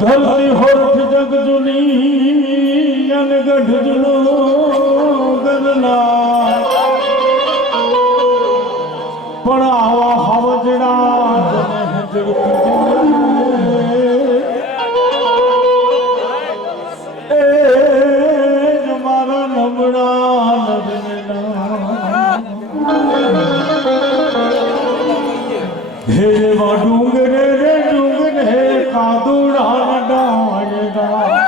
ધરતી હોરઠ જગજુની અને ગઢજનો ગગના પણ આવા હવજડા એ મારા નમણા હે ડુંગરે રે ડુંગરે કાદુડા ડાળડા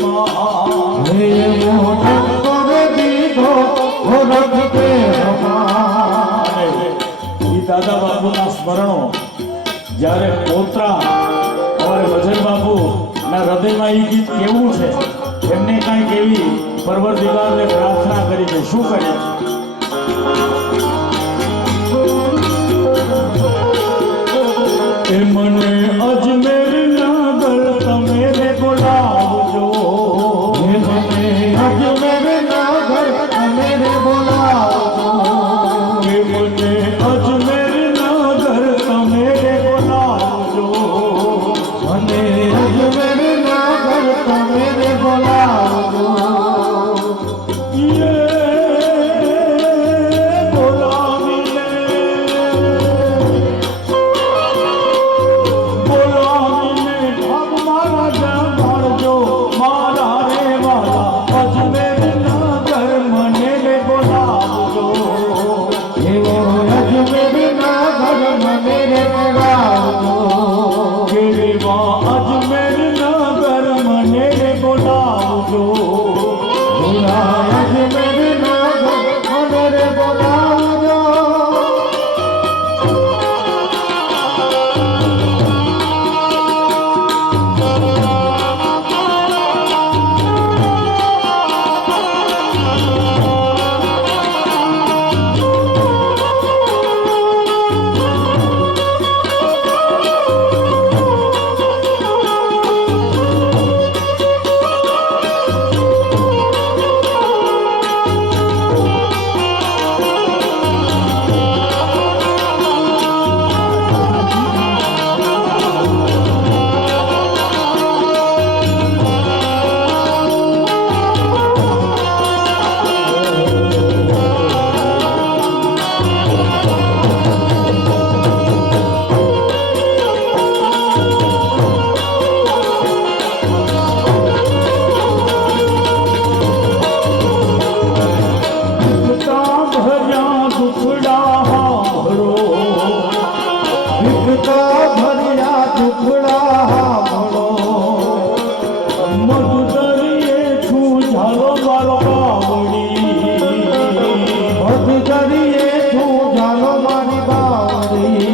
માં હે મોઢ કરે દીધો ઓરખ પે હમારે. ઈ દાદા બાપુના સ્મરણો જ્યારે પોતરા અમારે ભજન બાપુ ના હૃદયમાં ઈ ગીત કેવું છે એમને કાંઈક એવી પરવરદિગારને પ્રાર્થના કરી છે. શું કરી? એ મને અજમેર નગર તમે રે બોલાવજો. હે મને અજમેર ના ઘર તમે રે બોલાવજો. એ મને અજમેર નગર તમે રે બોલાવજો. મને અજમેર ના ઘર તમે રે બોલાવજો. એવો અજમેર ના ઘર મને રે બોલાવજો. અજમેર નગર મને રે બોલાવજો. ભોલા અજમેર ના ઘર મને રે બોલાવજો. વિકતા ભર્યા દુખડા સાંભળો. મધુદરિયે છું ઝાલો મારો બાવડી. મધુદરિયે છું ઝાલો મારી બાવડી.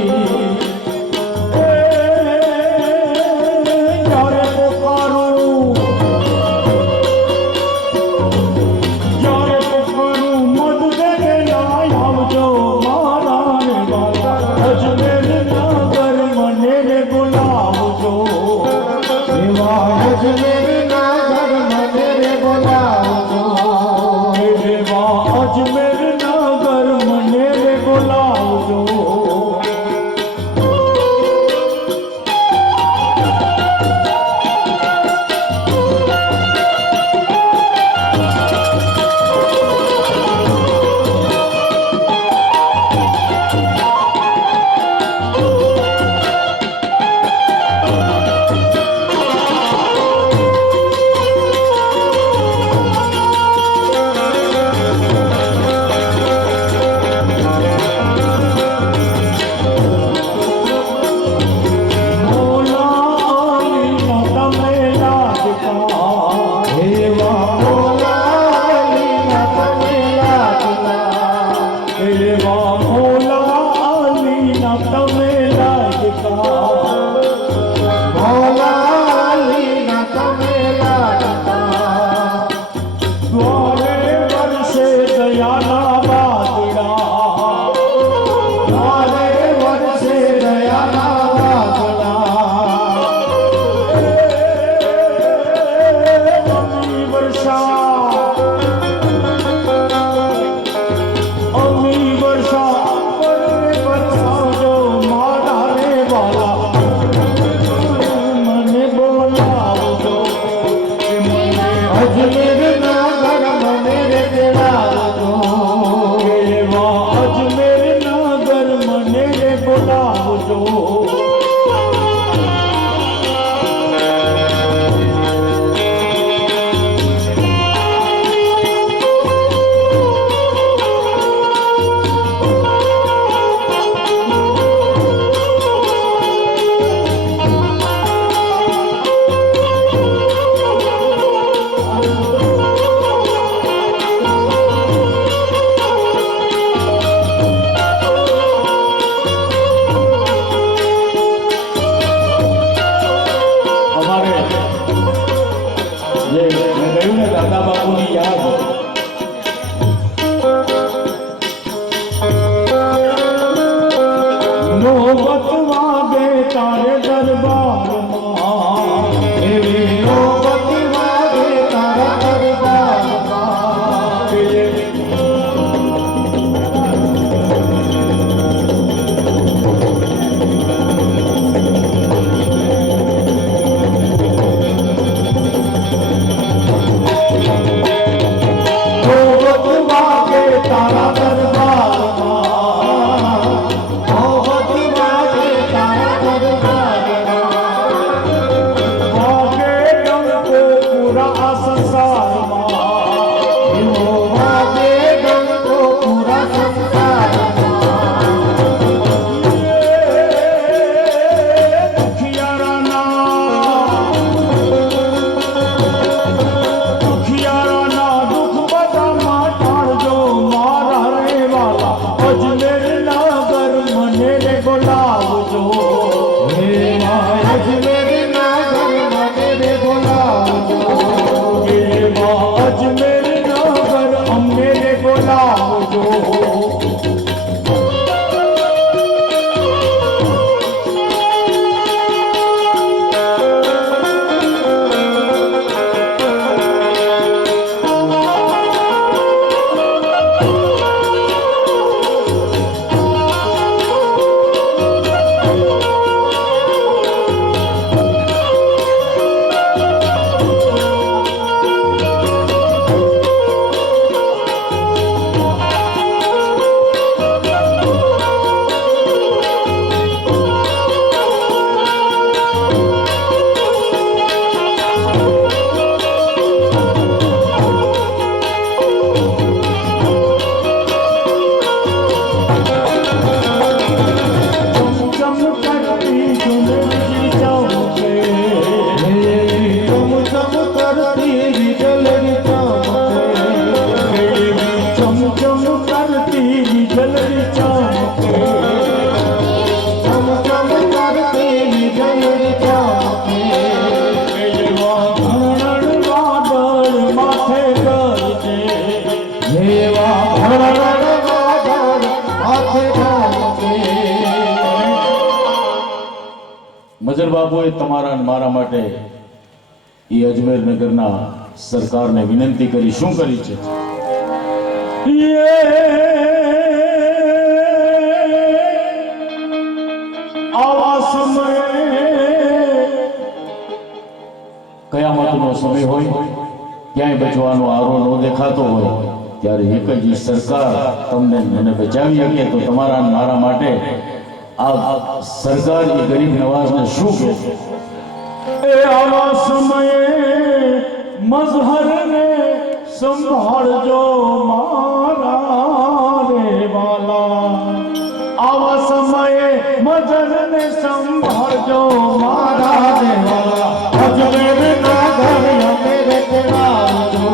જ્યારે પોકારું મધુદરે લાય આવજો મારા રે બાલા. અજમેર નગર મને રે બોલાવજો. એવા અજમેર ના ઘર મને રે બોલાવજો. એવા અજમેર નગર મને રે બોલાવજો. એવા બોલાલી ના તમે લાગલા. એવા મોલાલીના તમે લાગતા. બોલાલી ના તમે લાગલા. દ્વારે વર્ષે દયાના વાદળા. મારે વર્ષે દયાના વાદળા. અમી વર્ષા વરસાવજો મારા રે વાલા. મને બોલાવજો. અજમેર ના ઘર મને રે તેડાવજો. એવા અજમેર નગર મને રે બોલાવજો. દાદા બાપુની યાદ નોબત વાગે તારે દરબારમાં એવી નોબત વાગે તારા દરબારમાં નોબત વાગે તારા દરબારમાં નોબત વાગે તારા દરબારમાં વાગે ડંકો પૂરા આ સંસારમાં એવો વાગે ડંકો પૂરા સંસારમાં દુખિયારાના દુઃખ બધામાં ટાળજો મારા રે વાલા અજમેર નગર મને રે બોલાવજો અજમેર ના ઘર મને રે બોલાવજો અજમેર નગર અમને રે બોલાવજો મજર બાપુએ તમારા અને મારા માટે એ અજમેર નગરના સરકારને વિનંતી કરી શું કરી છે આવા સમયે કયામતનો સમય હોય ક્યાંય બચવાનો આરો ન દેખાતો હોય ત્યારે એક જ સરકાર તમને મને બચાવી શકે તો તમારા અને મારા માટે આ સરકાર એ ગરીબ નવાજને શું કહે છે એ આવા સમયે મઝહરને સંભાળજો મારા રે વાલા આવા સમયે મઝહરને સંભાળજો મારા રે વાલા અજમેર ના ઘર અમે રે બોલાવજો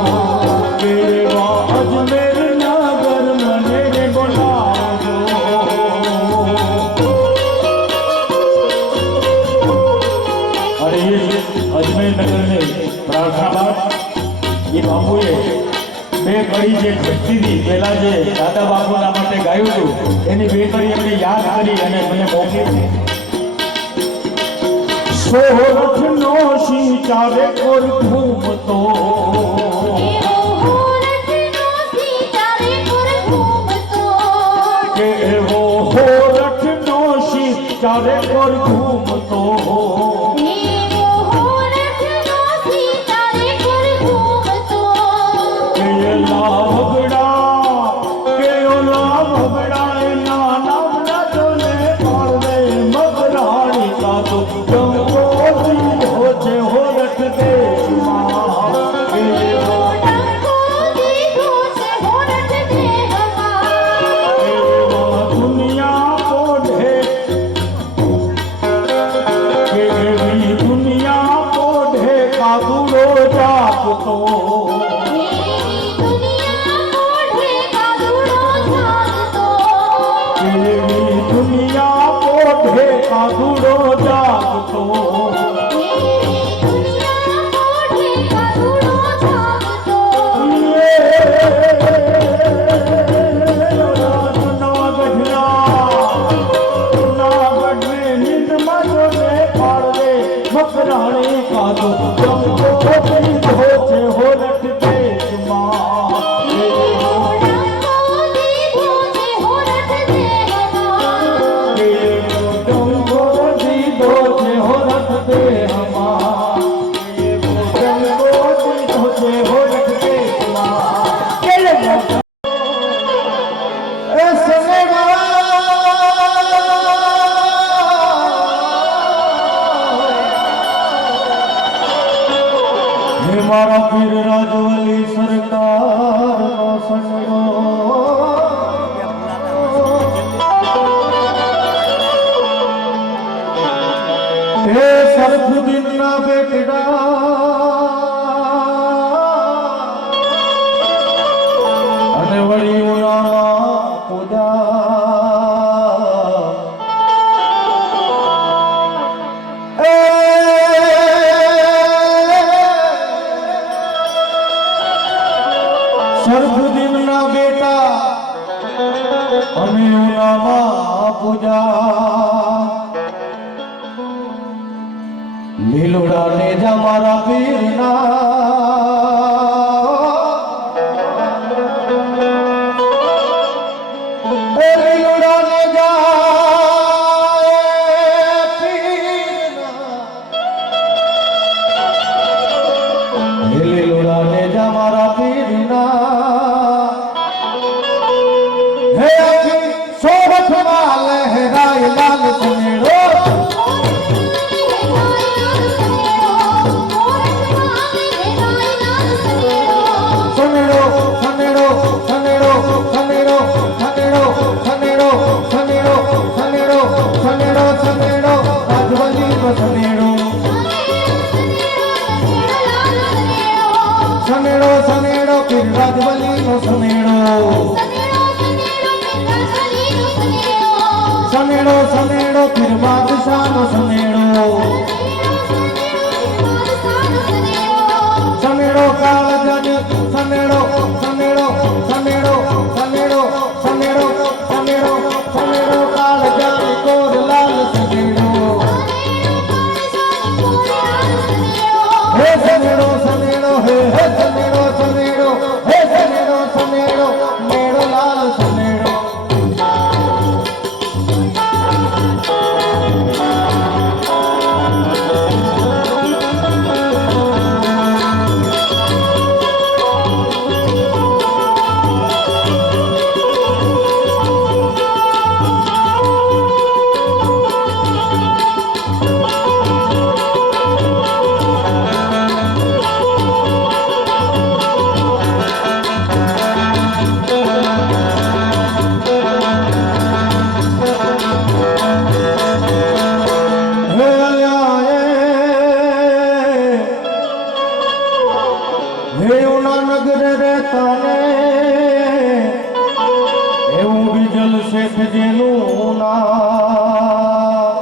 દેવા અજમેર ના ઘર મને રે બોલાવજો અરે એ અજમેર નગરને પ્રાર્થના બાદ એ બાપુએ બે કડી જે ભક્તિ હતી પહેલા જે દાદા બાપુના માટે ગાયું હતું એની બે કડી એમને યાદ કરી અને મને મોકલી સોરઠ નો શી ચારે કોર ઘૂમતો કે એવો હોરઠ નો શી ચારે કોર ઘૂમતો રાજવલી સરકારનો સનડો હે સરફુદીનના બેટડા અને વળીઓના પૂજા સરફુદીનના બેટા અમે ઉનામાં પૂજા લીલોડા ને જા મારા પીરના એ લીલોડા ને જા પીરના એ લીલોડા ને જા મારા પીરના હે અખી સોરઠમાં લહેરાય લાલ સનેડો સનેડો સનેડો પીર રાજવલીનો સનેડો સનેડો સનેડો પીર બાદશાહનો સનેડો સનેડો કાળજન સનેડો સનેડો સનેડો સનેડો સનેડો સનેડો સનેડો કાળજન કોરલાલ સનેડો હે સનેડો સનેડો હે સનેડો સનેડો હે સનેડો સનેડો મેળો લાલ સનેડો નગર રહેતા ને એવું બીજલ શેઠ જેનું નામ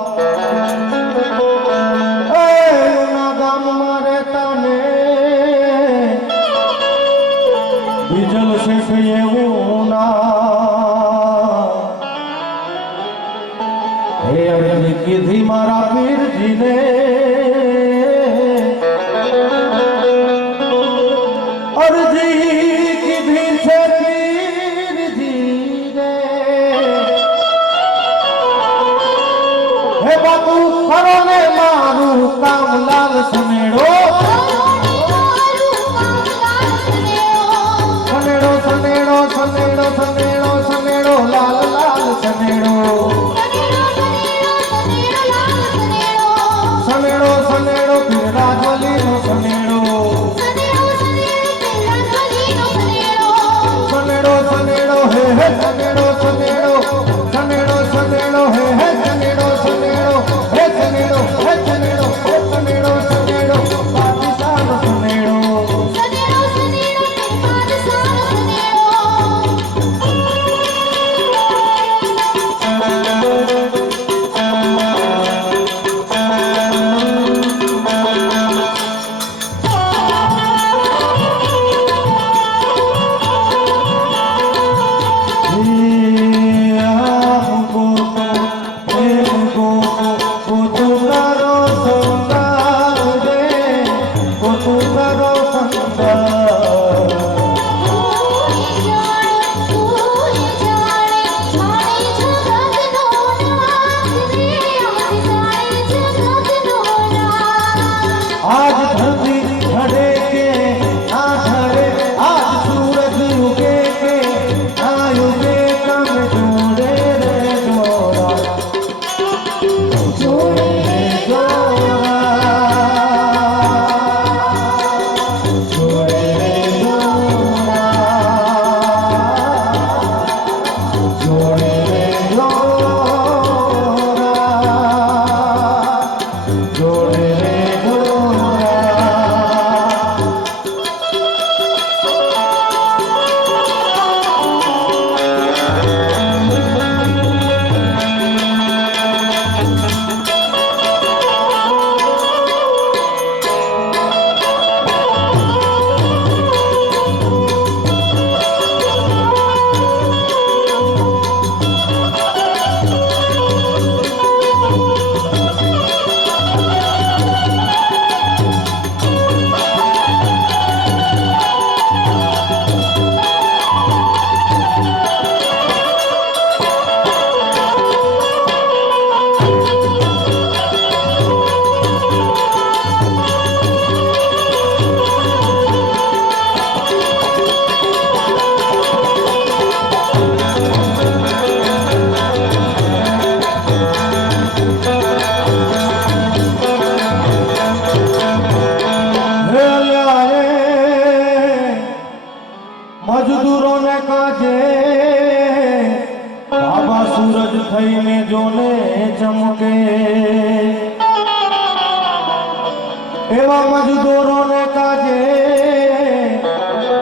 એના ગામમાં રહેતા ને બીજલ શેઠ એવું નામ હે અરજ કીધી મારા પીરજીને અરજી કીધી છે પીરજીને હે બાપુ કરો ને મારું કામ લાલ સનેડો સનેડો સનેડો સનેડો સનેડો સનેડો લાલ લાલ સનેડો સનેડો સનેડો પીર રાજવલીનો સનેડો સનેડો સનેડો હે સનેડો સનેડો સનેડો સનેડો હે સનેડો સનેડો હે સનેડો હે સનેડો હે સનેડો સનેડો બાદશાહનો સનેડો મજદૂરોને કાજે બાબા સૂરજ થઈને જોને ચમકે એવા મજદૂરોને કાજે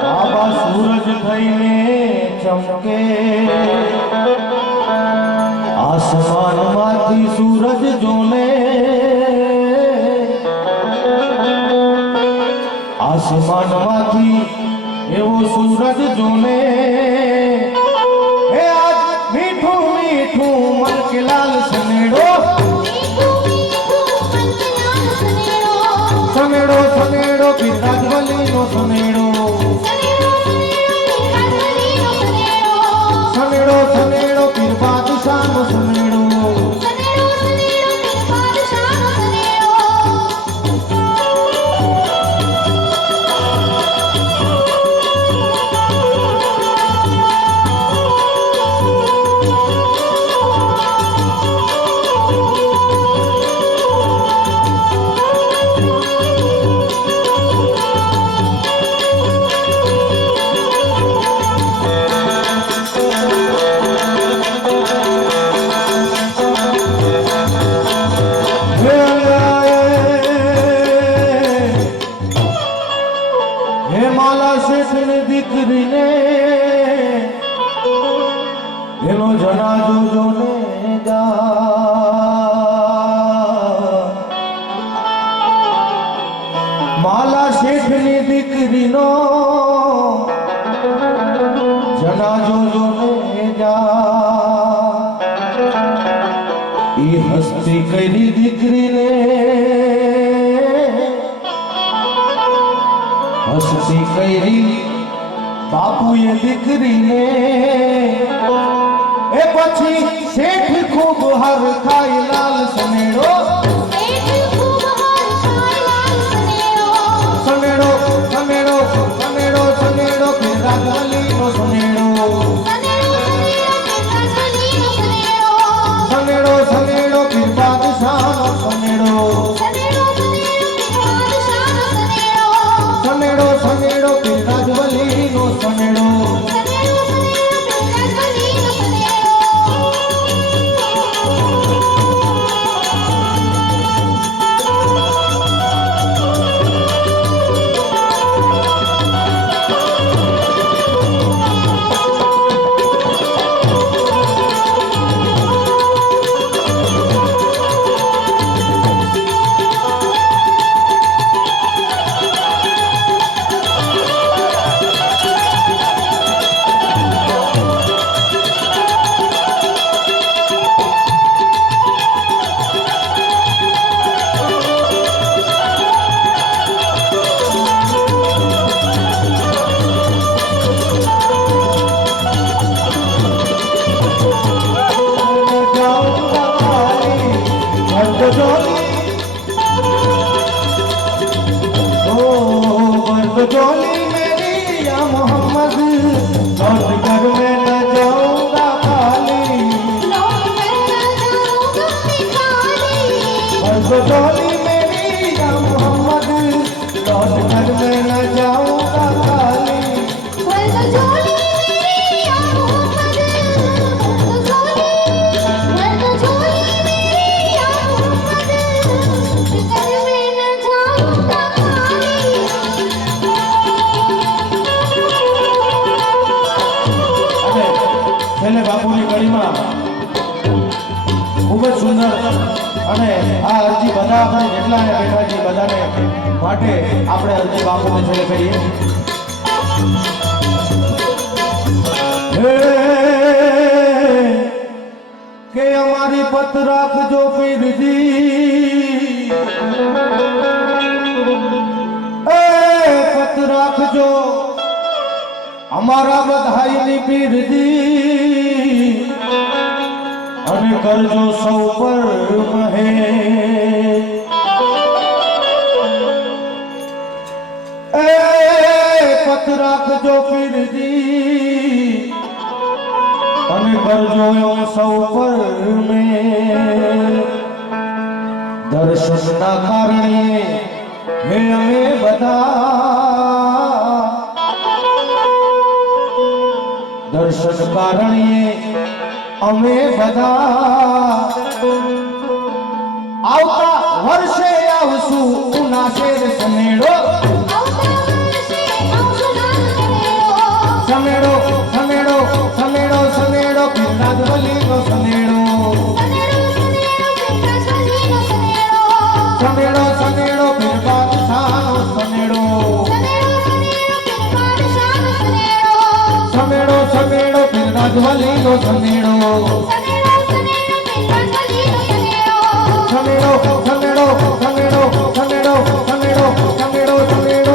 બાબા સૂરજ થઈને ચમકે આસમાનમાંથી સૂરજ જોને આસમાનમાંથી એવો સૂરજ જોને હે આજ મીઠું મીઠું મલકલાલ સનેડો સનેડો સનેડો બિરાજવલીનો સનેડો સનેડો સનેડો પીર બાદશાહનો સનેડો હે માલા શેઠની દીકરીને એનો જનાજો જોને જા માલા શેઠની દીકરીનો જનાજો જોને જા ઈ હસ્તી કરી દીકરીને હસતી કરી બાપુએ દીકરીને એ પછી શેઠ ખૂબ હર ખાઈ લાલ સનેડો સનેડો સનેડો સનેડો સનેડો બિરાજવલીનો સનેડો સનેડો સનેડો પીર બાદશાહનો સનેડો સનેડો સનેડો બિરાજવલીનો સનેડો जोली मेरी या मोहम्मद लौट कर मैं न जाऊंगा खाली जोली मेरी या मोहम्मद लौट कर मैं न जाऊंगा खाली છેલ્લે બાપુની કડીમાં ખૂબ જ સુંદર અને આ અરજી બધા આપણે જેટલા બેઠા છીએ બધાને માટે આપણે અરજી બાપુને છેલ્લે કરીએ કે અમારી પત રાખજો પીરજી પત રાખજો અમારા બધાઈની પીરજી અને કરજો સૌ પર મહે પત રાખજો પીરજી અને કરજો સૌ પર મેં દર્શનના કારણે હે અમે બધા દર્શન કારણીએ અમે બધા આવતા વર્ષે આવશું ઉના શેર સનેડો સનેડો સનેડો સનેડો સનેડો પિંડાદવલીનો સનેડો સનેડો સનેડો પિંડાદશાનો સનેડો સનેડો સનેડો પિંડાદવલીનો સનેડો સનેડો સનેડો સનેડો સનેડો સનેડો સનેડો સનેડો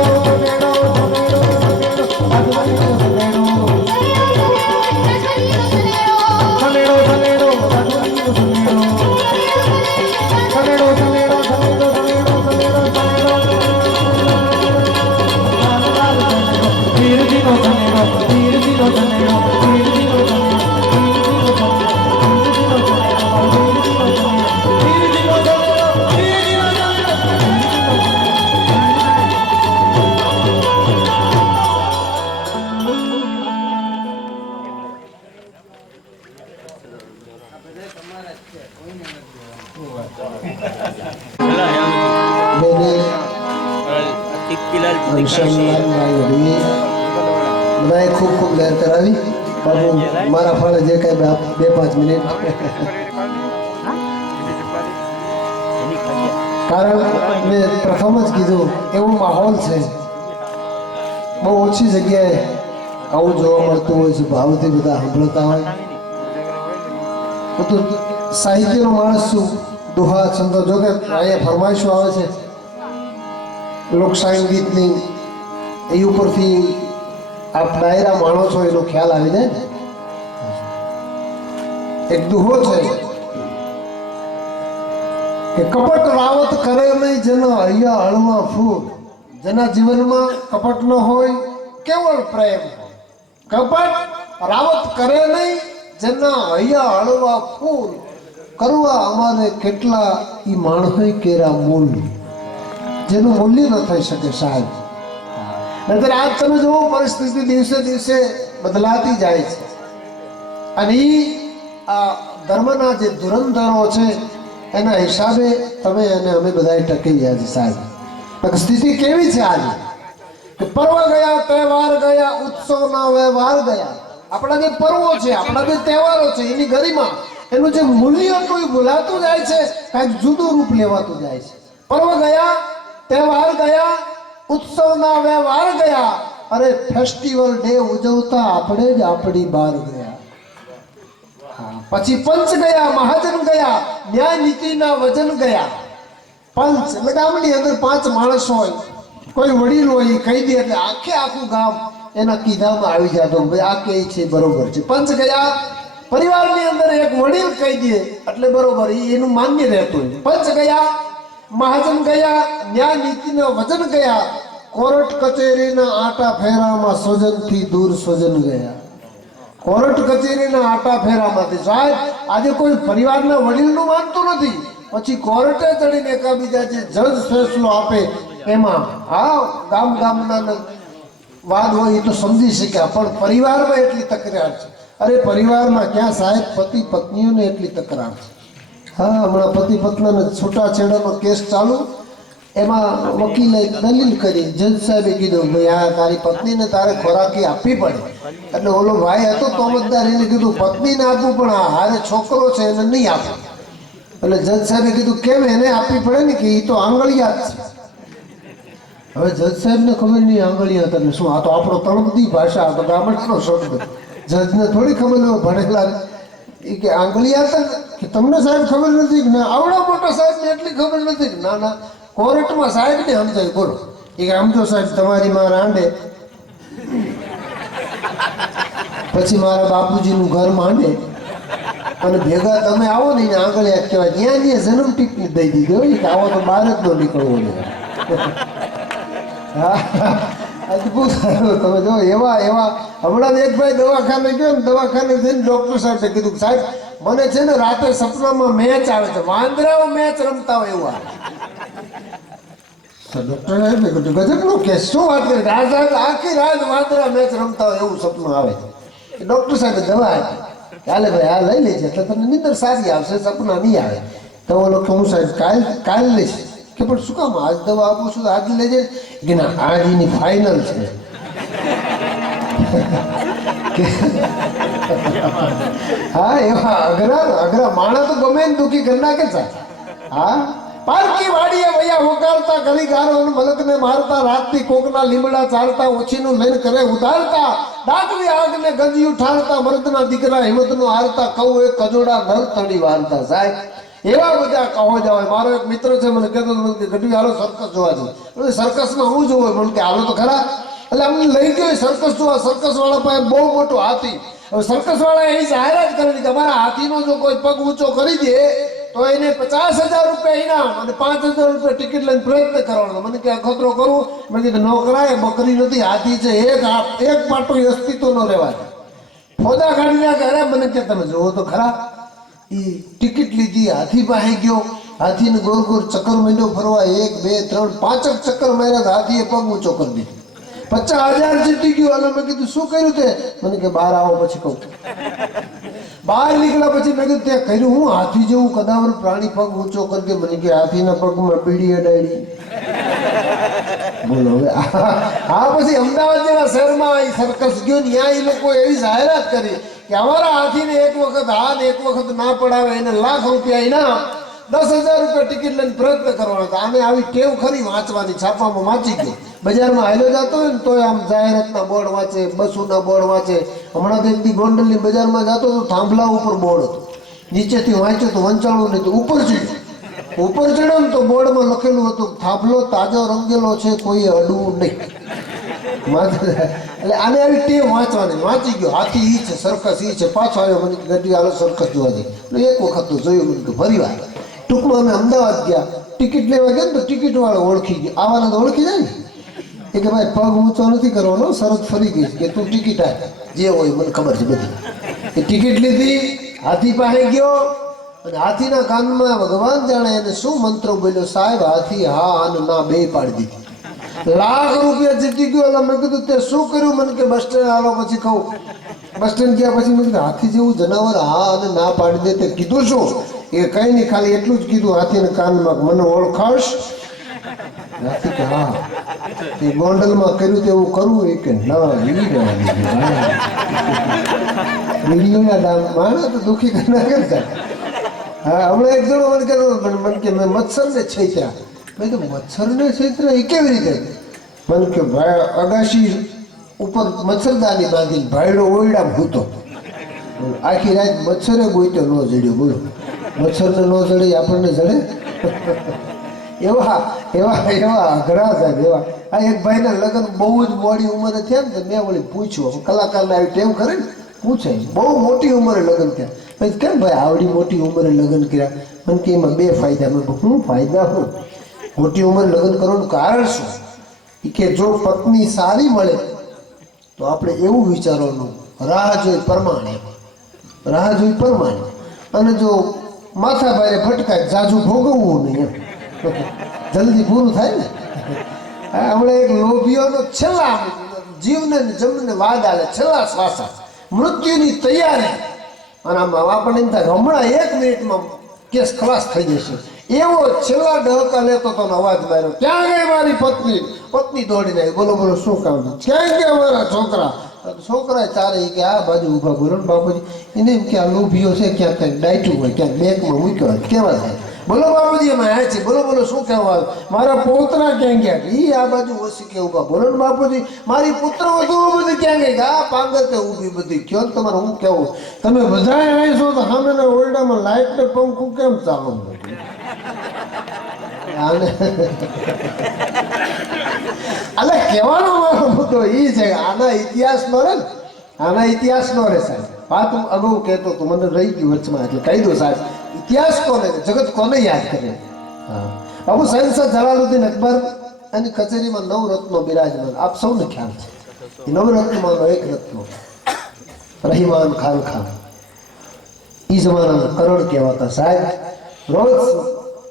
બધાએ ખૂબ ખૂબ લહેર કરાવી બાબુ મારા ફાળે જે કઈ 2-5 મિનિટ કારણ મેં પ્રથમ જ કીધું એવું માહોલ છે બહુ ઓછી જગ્યાએ આવું જોવા મળતું હોય છે ભાવથી બધા સાંભળતા હોય બધું સાહિત્યનો માણસ છું દુહા છંદો જો કે અહીંયા ફરમાઈશો આવે છે લોક સંગીતની એ ઉપરથી આપ ડાયરા માણો છો એનો ખ્યાલ આવી જાય ને એક દુહો છે કે કપટ રાવત કરે નહીં જેના હૈયા હળમાં ફૂલ જેના જીવનમાં કપટ ન હોય કેવળ પ્રેમ કપટ રાવત કરે નહીં જેના હૈયા હળવા ફૂલ કરવા અમારે કેટલા ઈ માણસોય કેરા મૂલ જેનું મૂલ્ય ન થઈ શકે સાહેબ નહીતર આજ તમે જુઓ પરિસ્થિતિ દિવસે દિવસે બદલાતી જાય છે અને આ ધર્મના જે ધુરંધરો છે એના હિસાબે તમે અને અમે બધા ટકી ગયા છે સાહેબ સ્થિતિ કેવી છે આજે કે પર્વ ગયા તહેવાર ગયા ઉત્સવના વ્યવહાર ગયા આપણા જે પર્વો છે આપણા જે તહેવારો છે એની ગરિમા એનું જે મૂલ્ય કોઈ ભૂલાતું જાય છે કાંઈક જુદું રૂપ લેવાતું જાય છે પર્વ ગયા તહેવાર ગયા ઉત્સવના વ્યવહાર ગયા અરે ફેસ્ટિવલ ડે ઉજવતા આપણે જ આપણી બહાર ગયા પછી પંચ ગયા મહાજન ગયા ન્યાય નીતિના વજન ગયા પંચ એટલે ગામની અંદર 5 માણસ હોય કોઈ વડીલ હોય એ કહી દે એટલે આખે આખું ગામ એના કીધામાં આવી જતો ભાઈ આ કે છે બરોબર છે પંચ ગયા પરિવારની અંદર એક વડીલ કહી દે એટલે બરોબર એનું માન્ય રહેતું હોય પંચ ગયા મહાજન ગયા ન્યાય નીતિના વજન ગયા કોર્ટ કચેરીના આટા ફેરામાં સ્વજનથી દૂર સ્વજન ગયા કોર્ટ કચેરીના આટા ફેરામાંથી સાહેબ આજે કોઈ પરિવારના વડીલનું માનતું નથી પછી કોર્ટે ચડીને એકાબીજા જે જજ ફેસલો આપે એમાં હા ગામના વાદ હોય એ તો સમજી શક્યા પણ પરિવારમાં એટલી તકરાર છે અરે પરિવારમાં ક્યાં સાહેબ પતિ પત્નીઓને એટલી તકરાર છે હા હમણાં પતિ પત્નીને છૂટાછેડાનો કેસ ચાલુ એમાં વકીલે દલીલ કરી જજ સાહેબે કીધું ભાઈ આ તારી પત્નીને તારે ખોરાકી આપવી પડે એટલે ઓલો ભાઈ હતો તોમતદાર એને કીધું પત્નીને આપવું પણ આ હારે છોકરો છે એને નહીં આપવું એટલે જજ સાહેબે કીધું કેમ એને આપવી પડે ને કે એ તો આંગળિયા જ છે હવે જજ સાહેબને ખબર નહીં આંગળિયા હતા શું આ તો આપણો તળપદી ભાષા તો ગામડાનો શબ્દ જજને થોડી ખબર હોય ભણેલા એ કે આંગળિયા હતા કે તમને સાહેબ ખબર નથી કે ના આવડા મોટા સાહેબને એટલી ખબર નથી કે ના કોર્ટમાં સાહેબને સમજાય બોલો એ કે આમ તો સાહેબ તમારી માં રાંડે પછી મારા બાપુજીનું ઘર માંડે અને ભેગા તમે આવો ને એને આંગળિયા કહેવાય ત્યાં જન્મ ટીપી દઈ દીધો કે આવો તો બહાર જ ન નીકળવો ને અદભુત તમે જો એવા હમણાં એક ભાઈ દવાખાને ગયો ને દવાખાને જઈને ડોક્ટર સાહેબે કીધું સાહેબ મને છે ને રાતે સપનામાં મેચ આવે છે વાંદરાઓ મેચ રમતા હોય એવું ડોક્ટર સાહેબે કીધું ગજબનો કેસ શું વાત કરી આખી રાત વાંદરા મેચ રમતા હોય એવું સપનું આવે છે ડોક્ટર સાહેબે દવા આપી કાલે ભાઈ આ લઈ લેજે એટલે તમને નીંદર સારી આવશે સપના નહીં આવે તો ઓલો કે હું સાહેબ કાલ લઈશ કે પણ શું કામ આજ દવા આપું છું તો આજ લેજે કે ના આજ એની ફાઇનલ છે હા એવા અઘરા માણસ તો ગમે ને દુઃખી કરી નાખે સાહેબ હા પારકી વાડીએ વયા વગાડતા ગલી ગારો મલકને મારતા રાતથી કોકના લીમડા ચાલતા ઓછીનું લઈને કરે ઉધારતા ડાકવી આગને ગંજી ઉઠાડતા મર્દના દીકરા હિંમતનો હારતા કહું એ કજોડા નર તળી વારતા સાહેબ એવા બધા કહો જાવ મારો એક મિત્ર છે મને કહેતો કે ગઢવી હાલો સર્કસ જોવા છે સર્કસમાં હું જોવું મને કે હાલો તો ખરા એટલે અમને લઈ ગયો સર્કસ જોવા સર્કસ વાળા પાસે બહુ મોટો હાથી હવે સર્કસ વાળા એવી જાહેરાત કરેલી કે અમારા હાથીનો જો કોઈ પગ ઊંચો કરી દે તો એને 50,000 રૂપિયા ઇનામ અને 5,000 રૂપિયા ટિકિટ લઈને પ્રયત્ન કરવાનો મને કે અખતરો કરવું મેં કીધું ન કરાય બકરી નથી હાથી છે એક પાટો અસ્તિત્વ ન લેવાય ફોદા કાઢી નાખે અરે મને કે તમે જોવો તો ખરા એ ટિકિટ લીધી હાથી પાસે ગયો હાથીને ગોળ ગોળ ચક્કર માંડ્યો ફરવા 1 2 3 5 ચક્કર માર્યા હાથીએ પગ ઊંચો કરી દીધો 50,000 જીતી ગયો અને મેં કીધું શું કર્યું તે મને કે બહાર આવો પછી કહું બહાર નીકળ્યા પછી મેં કીધું તે કર્યું હું હાથી જેવું કદાવર પ્રાણી પગ ઊંચો કરી દે મને કે હાથીના પગમાં બીડી અડાડી બોલો હવે હા પછી અમદાવાદ જેવા શહેરમાં સર્કસ ગયો ને ત્યાં એ લોકો એવી જાહેરાત કરી કે અમારા હાથીને એક વખત હા ને એક વખત ના પડાવે એને લાખ રૂપિયા ઇનામ 10,000 રૂપિયા ટિકિટ લઈને પ્રયત્ન કરવાનો હતો આને આવી ટેવ ખરી વાંચવાની છાપામાં વાંચી ગયો બજારમાં હાલ્યો જતો હોય ને તોય આમ જાહેરાતના બોર્ડ વાંચે બસોના બોર્ડ વાંચે હમણાં તો એકદી ગોંડલની બજારમાં જતો તો થાંભલા ઉપર બોર્ડ હતું નીચેથી વાંચ્યો તો વંચાણું નહીં તો ઉપર ચડ્યો ને તો બોર્ડમાં લખેલું હતું થાંભલો તાજો રંગેલો છે કોઈ અડવું નહીં એટલે આને આવી ટેવ વાંચવાની વાંચી ગયો હાથી ઈ છે સર્કસ ઈ છે પાછો આવ્યો મને ગઢવી હાલો સર્કસ જોવા દે એક વખત તો જોયું મને કે ફરી વાર ટૂંકમાં અમે અમદાવાદ ગયા ટિકિટ લેવા ગયા તો ટિકિટ વાળો ઓળખી ગયો આવાના તો ઓળખી જાય ને એ કે ભાઈ પગ ઊંચો નથી કરવાનો શરત ફરી ગઈ કે તું ટિકિટ આપ જે હોય મને ખબર છે બધી એ ટિકિટ લીધી હાથી પાસે ગયો અને હાથીના કાનમાં ભગવાન જાણે એને શું મંત્ર બોલ્યો સાહેબ હાથી હા અને ના બે પાડી દીધી લાખ રૂપિયા જીતી ગયો એટલે મેં કીધું તે શું કર્યું મને કે બસ સ્ટેન્ડ હાલો પછી કહું બસ સ્ટેન્ડ ગયા પછી મેં કીધું હાથી જેવું જનાવર હા અને ના પાડી દે તે કીધું શું એ કઈ નહીં ખાલી એટલું જ કીધું હાથીના કાનમાં મને ઓળખાશ હાથી કે હા એ ગોંડલમાં કર્યું તેવું કરવું એ કે ના વિડીયોના દામ માણસ તો દુઃખી કરી નાખે હા હમણાં એક જણો મને કહેતો મને કે મેં મચ્છરને છેતર્યા મેં તો મચ્છરને છેતર્યા એ કેવી રીતે મને કે ભાઈ અગાશી ઉપર મચ્છરદાની બાંધીને ભાઈડો ઓરડામાં ભૂતો આખી રાત મચ્છરે ગોઈતો ન જડ્યો બોલો મચ્છરને ન જડે આપણને જડે એવા અઘરા સાહેબ એવા આ એક ભાઈના લગ્ન બહુ જ મોડી ઉંમરે થયા ને તો મેં વળી પૂછ્યું કલાકારને આવી ટેવ કરે ને પૂછે બહુ મોટી ઉંમરે લગ્ન થયા પછી કેમ ભાઈ આવડી મોટી ઉંમરે લગ્ન કર્યા મને કે એમાં 2 ફાયદા મેં શું ફાયદા શું મોટી ઉંમરે લગ્ન કરવાનું કારણ શું એ કે જો પત્ની સારી મળે તો આપણે એવું વિચારવાનું રાહ જોઈ પરમાણે અને જો માથા ભારે ભટકાય જાજુ ભોગવવું નહીં એમ જલ્દી પૂરું થાય ને હમણાં એક લોભીઓનો છેલ્લા જીવને જમને વાદ આલે છેલ્લા શ્વાસા મૃત્યુની તૈયારી અને આમાં આપણને એમ થાય હમણાં 1 મિનિટમાં કેસ ખલાસ થઈ જશે એવો છેલ્લા ડહકા લેતો તો અવાજ માર્યો ક્યાં ગઈ મારી પત્ની દોડીને આવી બોલો શું કામ છે ક્યાં ગયા મારા છોકરા ચારે કે આ બાજુ ઊભા બોલો ને બાપુજી એને એમ કે આ લોભીઓ છે ક્યાંક ડાયટું હોય ક્યાંક બેંકમાં મૂક્યો હોય કેવા થાય બોલો બાપુજી એમાં આ છે બોલો શું કહેવા મારા પોતરા ક્યાં ગયા એ આ બાજુ ઓછી કે ઊભા બોલો ને બાપુજી મારી પુત્ર વધુ બધી ક્યાં ગઈ આ પાંગતે ઊભી બધી કયો ને તમારે હું કેવું તમે બધાએ આવીશો તો સામેના ઓરડામાં લાઇટ ને પંખું કેમ ચાલો અલે કહેવાનો મારો મુદ્દો એ છે આના ઇતિહાસ નો રે સાહેબ વાત હું અગાઉ કહેતો તો મને રહી ગયું વચમાં એટલે કહી દો સાહેબ ઇતિહાસ કોને જગત કોને યાદ કરે અબુ શહેનશાહ જલાલુદ્દીન અકબર એની કચેરીમાં 9 રત્નો બિરાજમાન આપ સૌને ખ્યાલ છે એ 9 રત્નોમાંનો એક રત્ન રહીમાન ખાન એ જમાનાના કરોડ કહેવાતા સાહેબ રોજ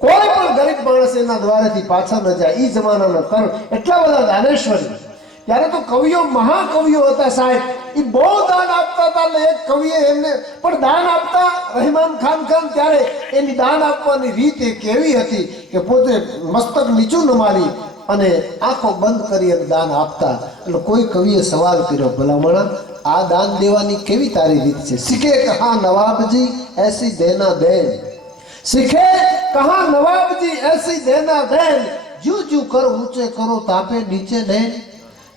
કોઈ પણ ગરીબ માણસ એના દ્વારેથી પાછા ન જાય એ જમાનાના કરોડ એટલા બધા દાનેશ્વરી ત્યારે તો કવિઓ મહાકવિઓ હતા સાહેબ, એ બહુ દાન આપતા હતા. એટલે એક કવિએ એમને પણ દાન આપતા રહેમાન ખાન ત્યારે એની દાન આપવાની રીત એ કેવી હતી કે પોતે મસ્તક નીચું નમાવી અને આંખો બંધ કરી અને દાન આપતા. એટલે કોઈ કવિએ સવાલ કર્યો, ભલામણા આ દાન દેવાની કેવી તારી રીત છે? શીખે કહા નવાબજી એસી દેના દેન, શીખે કહા નવાબજી એસી દેના દેન, જુ જુ કર ઊંચે કરો તાપે નીચે નૈન.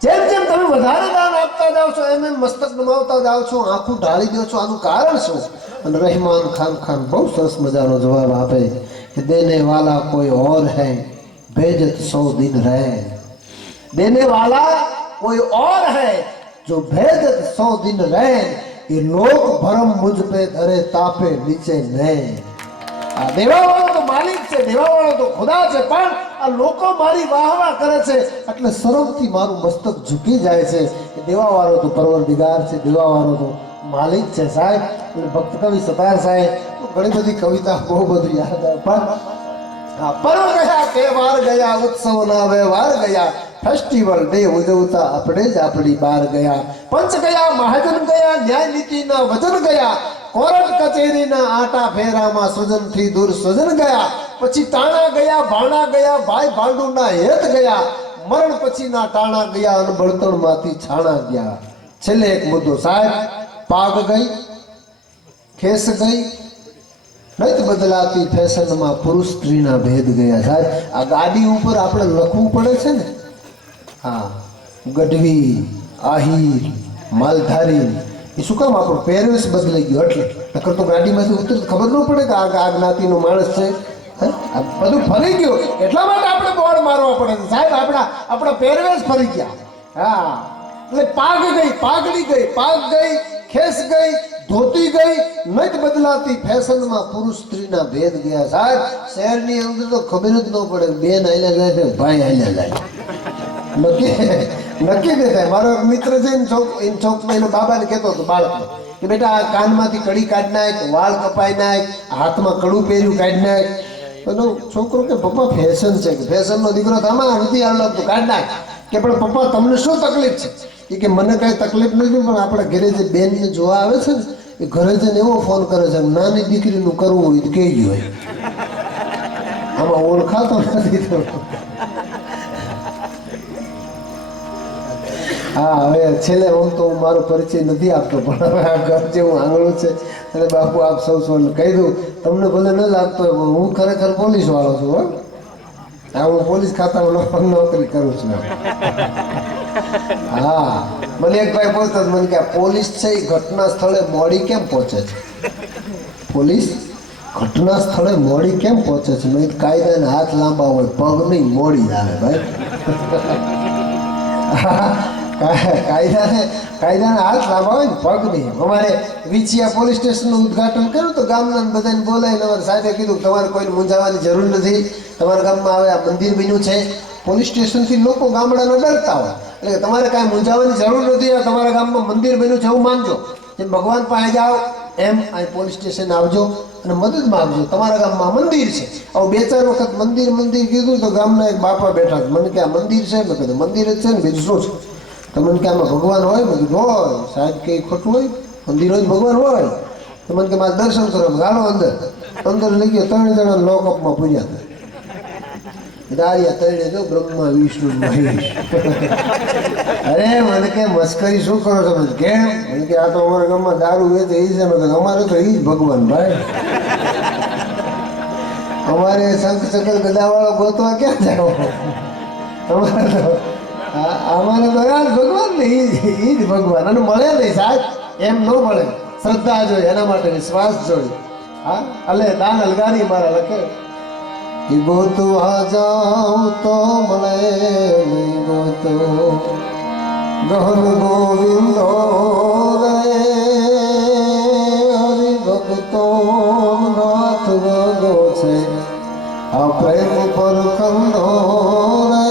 જેમ જેમ તમે વધારે દાન આપતા જાઓ છો એમ એમ મસ્તક નમાવતા જાઓ છો, આંખું ઢાળી દો છો. આનું કારણ શું? અને રહેમાન ખાન બહુ સરસ મજાનો જવાબ આપે કે દેને વાલા કોઈ ઓર હૈ भेजत 100 दिन रहे, देने वाला कोई और है जो भेजत 100 दिन रहे, ये लोक भरम मुझ पे धरे तापे नीचे नहीं. આ દેવા વાળો તો માલિક છે, દેવા વાળો તો ખુદા છે, પણ આ લોકો મારી વાહવા કરે છે એટલે શરમથી મારું મસ્તક ઝૂકી જાય છે. કે દેવા વાળો તો પરવરદિગાર છે, દેવા વાળો તો માલિક છે સાહેબ. ભક્ત કવિ સતાર સાહેબ ઘણી બધી કવિતા બહુ બધું યાદ આવે. પણ પર્વ ગયા, તહેવાર ગયા, ઉત્સવના વ્યવહાર ગયા, ફેસ્ટિવલ ડે ઉજવતા આપણે જ આપણી બાર ગયા. પંચ ગયા, મહાજન ગયા, ન્યાય નીતિના વજન ગયા, કોર્ટ કચેરીના આટા ફેરામાં સુજનથી દૂર સજન ગયા. પછી ટાણા ગયા, ભાણા ગયા, ભાઈ ભાંડુના હેત ગયા, મરણ પછીના ટાણા ગયા અને બળતણમાંથી છાણા ગયા. છેલ્લે એક મુદ્દો સાહેબ, પાગ ગઈ, ખેસ ગઈ, નહીં બદલાતી ફેશનમાં પુરુષ સ્ત્રીના ભેદ ગયા. સાહેબ આ ગાડી ઉપર આપણે લખવું પડે છે ને, હા, ગઢવી, આહીર, માલધારી, એ શું કામ આપણો પહેરવેશ બદલાઈ ગયો એટલે? નકર તો ગાડીમાંથી ઉતરી ખબર ન પડે કે આ જ્ઞાતિનો માણસ છે. આ બધું ફરી ગયું એટલા માટે આપણે બોર્ડ મારવા પડે છે સાહેબ. આપણા પહેરવેશ ફરી ગયા. હા, એટલે પાગ ગઈ, પાઘડી ગઈ, પાગ ગઈ, ખેસ ગઈ, ધોતી ગઈ, નહીં બદલાતી ફેશનમાં પુરુષ સ્ત્રીના ભેદ ગયા. સાહેબ શહેરની અંદર તો ખબર જ ન પડે, બેન હાલ્યા જાય છે, ભાઈ હાલ્યા જાય, નક્કી નહીં થાય. મારો એક મિત્ર છે એને ચોકમાં એના બાબાને કહેતો હતો બાળકને કે બેટા આ કાનમાં કડી કાઢી નાખ, વાળ કપાઈ નાખ, હાથમાં કડું પહેર્યું કાઢી નાખ. તો છોકરો કે પપ્પા ફેશન છે, કે ફેશનનો દીકરો આમાં નથી આવડતું, કાઢી નાખ. કે પણ પપ્પા તમને શું તકલીફ છે? એ કે મને કઈ તકલીફ નથી, પણ આપણા ઘરે જે બેનને જોવા આવે છે ને એ ઘરે જઈને એવો ફોન કરે છે, નાની દીકરીનું કરવું હોય તો કહી હોય, આમાં ઓળખાતો નથી તો. હા, હવે છેલ્લે આમ તો હું મારો પરિચય નથી આપતો, પણ હવે આ ઘર જેવું આંગણું છે અને બાપુ આપ સૌ કહી દઉં, તમને ભલે ન લાગતો હોય પણ હું ખરેખર પોલીસ વાળો છું. હો, હા, હું પોલીસ ખાતામાં નોકરી કરું છું. હા, મને એક ભાઈ બોલતા મને કે પોલીસ છે એ ઘટના સ્થળે મોડી કેમ પહોંચે છે? પોલીસ ઘટના સ્થળે મોડી કેમ પહોંચે છે? મેં કાયદાને હાથ લાંબા હોય, પગ નહીં, મોડી આવે ભાઈ. કાયદાના હાથ લાંબા હોય ને પગ નહીં. અમારે વિછિયા પોલીસ સ્ટેશનનું ઉદઘાટન કર્યું તો ગામના બધાને બોલાવીને અમારે સાહેબે કીધું તમારે કોઈને મૂંઝાવાની જરૂર નથી, તમારા ગામમાં હવે આ મંદિર બન્યું છે. પોલીસ સ્ટેશનથી લોકો ગામડાના ડરતા હોય એટલે તમારે કાંઈ મૂંઝાવાની જરૂર નથી, તમારા ગામમાં મંદિર બન્યું છે એવું માનજો, જેમ ભગવાન પાસે જાઓ એમ અહીં પોલીસ સ્ટેશન આવજો અને મદદ માંગજો. તમારા ગામમાં મંદિર છે. હવે 2-4 વખત મંદિર કીધું તો ગામના એક બાપા બેઠા મને કે આ મંદિર છે? મેં કીધું મંદિર જ છે ને, બીજું શું છે? તો મને કે આમાં ભગવાન હોય? મેં કીધું હોય. સાહેબ કે ખોટું હોય? મંદિર હોય ભગવાન હોય? તો મને કે મારે દર્શન કરો. ગાળો અંદર લઈ ગયો, 3 જણા લોકઅપમાં પૂજ્યા. દાળિયા તળે જો બ્રહ્મા વિષ્ણુ મહેશ. અરે મને કે મસ્કરી શું કરો છો? મને કેમ? મને કે આ તો અમારા ગામમાં દારૂ વેચે એ છે. મેં અમારે તો એ જ ભગવાન ભાઈ, અમારે શંખ ચક્ર ગદાવાળો ગોતવા ક્યાં જાવ? અમારે તો યાર ભગવાન ને એ જ ભગવાન. અને મળે નહીં સાહેબ, એમ ન મળે. શ્રદ્ધા જોઈએ, એના માટે વિશ્વાસ જોઈએ. હા, અલે દાન અલગારી મારા લખે ગોતવા જાઉં તો મળે નહીં ગોતો ગહન ગોવિંદો રે હરિ ભક્તો નાથ વગો છે આ પ્રેમ પર ખંડો રે.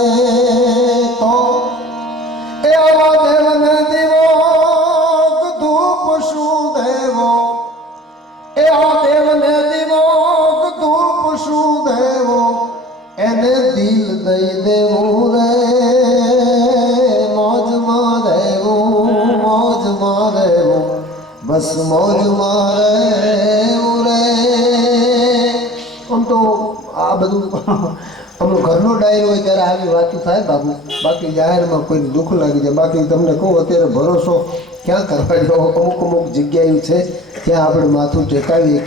તો એ આવા દેવને દીવો ધૂપ શું દેવો, એ આ દેવને દીવો ધૂપ શું દેવો, એને દિલ દઈ દેવું રે મોજ મોજ મારે બસ મોજ મારે રે. આમ તો આ બધું અમનો ઘરનો ડાયરો હોય ત્યારે આવી વાતો થાય બાબુ, બાકી જાહેરમાં કોઈને દુઃખ લાગી જાય. બાકી તમને કહું અત્યારે ભરોસો ક્યાં કરવા જાઓ, અમુક જગ્યાએ છે ત્યાં આપણે માથું ટેકાવીએ.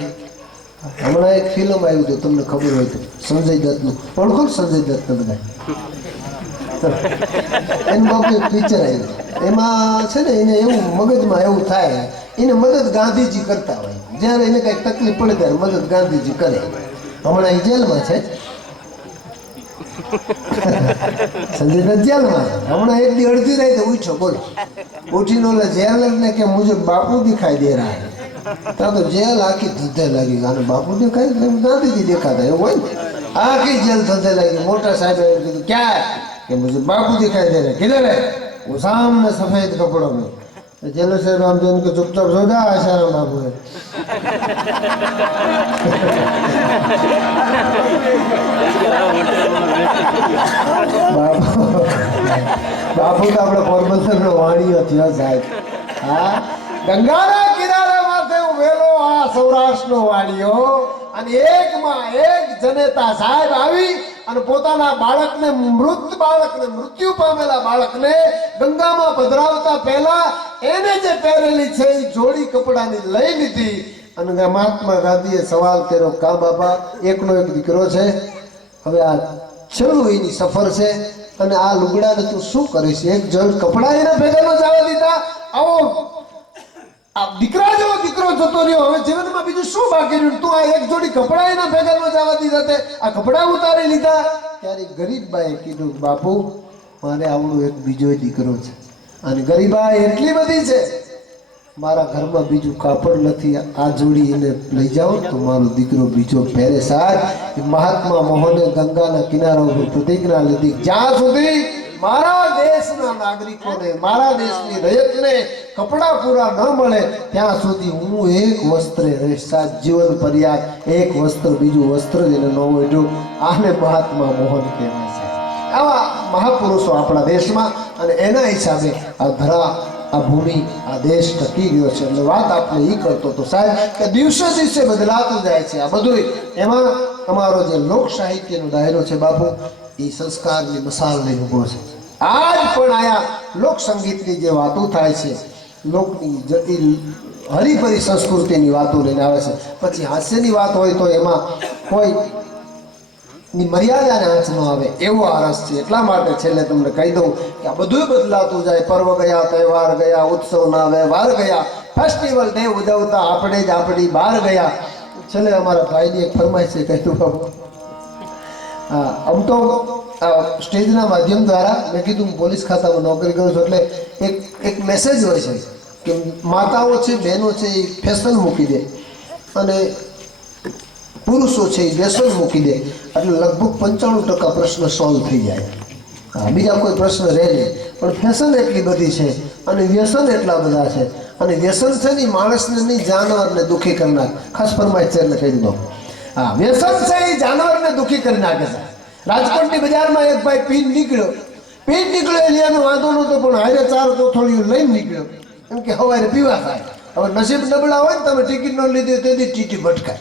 હમણાં એક ફિલ્મ આવ્યું હતું તમને ખબર હોય તો, સંજય દત્તનું. ઓળખો સંજય દત્તને બધા? એનું બાપુ એક પિક્ચર આવ્યું, એમાં છે ને એને એવું મગજમાં એવું થાય, એને મદદ ગાંધીજી કરતા હોય. જ્યારે એને કંઈક તકલીફ પડે ત્યારે મદદ ગાંધીજી કરે. હમણાં એ જેલમાં છે, સંજય દત્ત જેલમાં છે. હમણાં એક દી અડધી રાતે ઉઠ્યો, બોલો, ઉઠીને ઓલા જેલરને કે મુझे બાપુ દિખાઈ દે રહા હૈ. ત્યાં તો જેલ આખી ધંધે લાગી, આને બાપુ દેખાય, ગાંધીજી દેખાતા, એવું હોય ને. આખી જેલ ધંધે લાગી. મોટા સાહેબે કીધું ક્યાં? કે મુझे બાપુ દિખાઈ દે રહા. કિધર હે? वो सामने सफेद कपड़ों में. जेलर साहब हम उनको चुपचाप सो जा, आशाराम बाबू है. બાપુ તો આપણે પોરબંદરનો વાણીઓ થયો સાહેબ. હા, ગંગાના કિનારે માથે ઉભેલો આ સૌરાષ્ટ્રનો વાણીઓ. અને એકમાં એક જનેતા સાહેબ આવી અને પોતાના બાળકને, મૃત્યુ પામેલા બાળકને ગંગામાં પધરાવતા પહેલા એને જે પહેરેલી છે એ જોડી કપડાની લઈ લીધી. અને મહાત્મા ગાંધીએ સવાલ કર્યો, કા બાપા, એકનો એક દીકરો છે, હવે આ છેલ્લું એની સફર છે, અને આ લુગડાને તું શું કરીશ? એક જોડ કપડા એને ભેગા ન જવા દીધા. આવો આ દીકરા જેવો દીકરો જતો રહ્યો, હવે જીવનમાં બીજું શું બાકી રહ્યું? તું આ એક જોડી કપડા એના ભેગા ન જવા દીધા, તે આ કપડા ઉતારી લીધા. ત્યારે ગરીબબાએ કીધું, બાપુ, મારે આવડો એક બીજો દીકરો છે, અને ગરીબાઈ એટલી બધી છે, મારા ઘરમાં બીજું કાપડ નથી, આ જોડી એને લઈ જાઓ તો મારો દીકરો બીજો પહેરે. સાહેબ, મહાત્મા મોહને ગંગાના કિનારા ઉપર પ્રતિજ્ઞા લીધી, જ્યાં સુધી મારા દેશના નાગરિકોને, મારા દેશની રયતને કપડા પૂરા ન મળે ત્યાં સુધી હું એક વસ્ત્રે રહીશ. સાહેબ, જીવન પર્યાય એક વસ્ત્ર બીજું વસ્ત્ર જેને ન ઓઢ્યું, આને મહાત્મા મોહન કહેવાય છે. આવા મહાપુરુષો આપણા દેશમાં, અને એના હિસાબે આ ધરા, આ ભૂમિ, આ દેશ ટકી ગયો છે. એટલે વાત આપણે એ કરતો તો સાહેબ કે દિવસે દિવસે બદલાતું જાય છે આ બધું. એમાં અમારો જે લોક સાહિત્યનો દાયરો છે બાપુ, એ સંસ્કારની મસાલ લઈને ઉભો છે. આજ પણ આયા લોક સંગીતની જે વાતો થાય છે, લોકની હરીભરી સંસ્કૃતિની વાતો લઈને આવે છે. પછી હાસ્યની વાત હોય તો એમાં કોઈ ની મર્યાદાને આંચ ન આવે એવો આ રસ છે. એટલા માટે છેલ્લે તમને કહી દઉં કે આ બધું બદલાતું જાય. પર્વ ગયા, તહેવાર ગયા, ઉત્સવના વ્યવહાર ગયા, ફેસ્ટિવલ ડે ઉજવતા આપણે જ આપણી બહાર ગયા. છેલ્લે અમારા ભાઈની એક ફરમાઈશ છે, કહી દઉં બાબુ. હા, આમ તો સ્ટેજના માધ્યમ દ્વારા મેં કીધું હું પોલીસ ખાતામાં નોકરી કરું છું, એટલે એક મેસેજ હોય છે કે માતાઓ છે, બહેનો છે, એ ફેશન મૂકી દે, અને પુરુષો છે એ વ્યસન મૂકી દે, એટલે લગભગ 95% પ્રશ્ન સોલ્વ થઈ જાય. હા, બીજા કોઈ પ્રશ્ન રહે નહીં. પણ ફેશન એટલી બધી છે અને વ્યસન એટલા બધા છે, અને વ્યસન છે ને માણસને નહીં, જાનવરને દુઃખી કરી નાખે. ખાસ ફરમાઈશ છે એટલે કહી દઉં. હા, વ્યસન છે એ જાનવરને દુઃખી કરી નાખે છે. રાજકોટની બજારમાં એક ભાઈ પીન નીકળ્યો એટલે એનો વાંધો નહોતો, પણ હારે 4 કોથળીઓ લઈને નીકળ્યો, એમ કે હવારે પીવા થાય. હવે નસીબ નબળા હોય ને, તમે ટિકિટ ન લીધી તેથી ટીટી ભટકાય.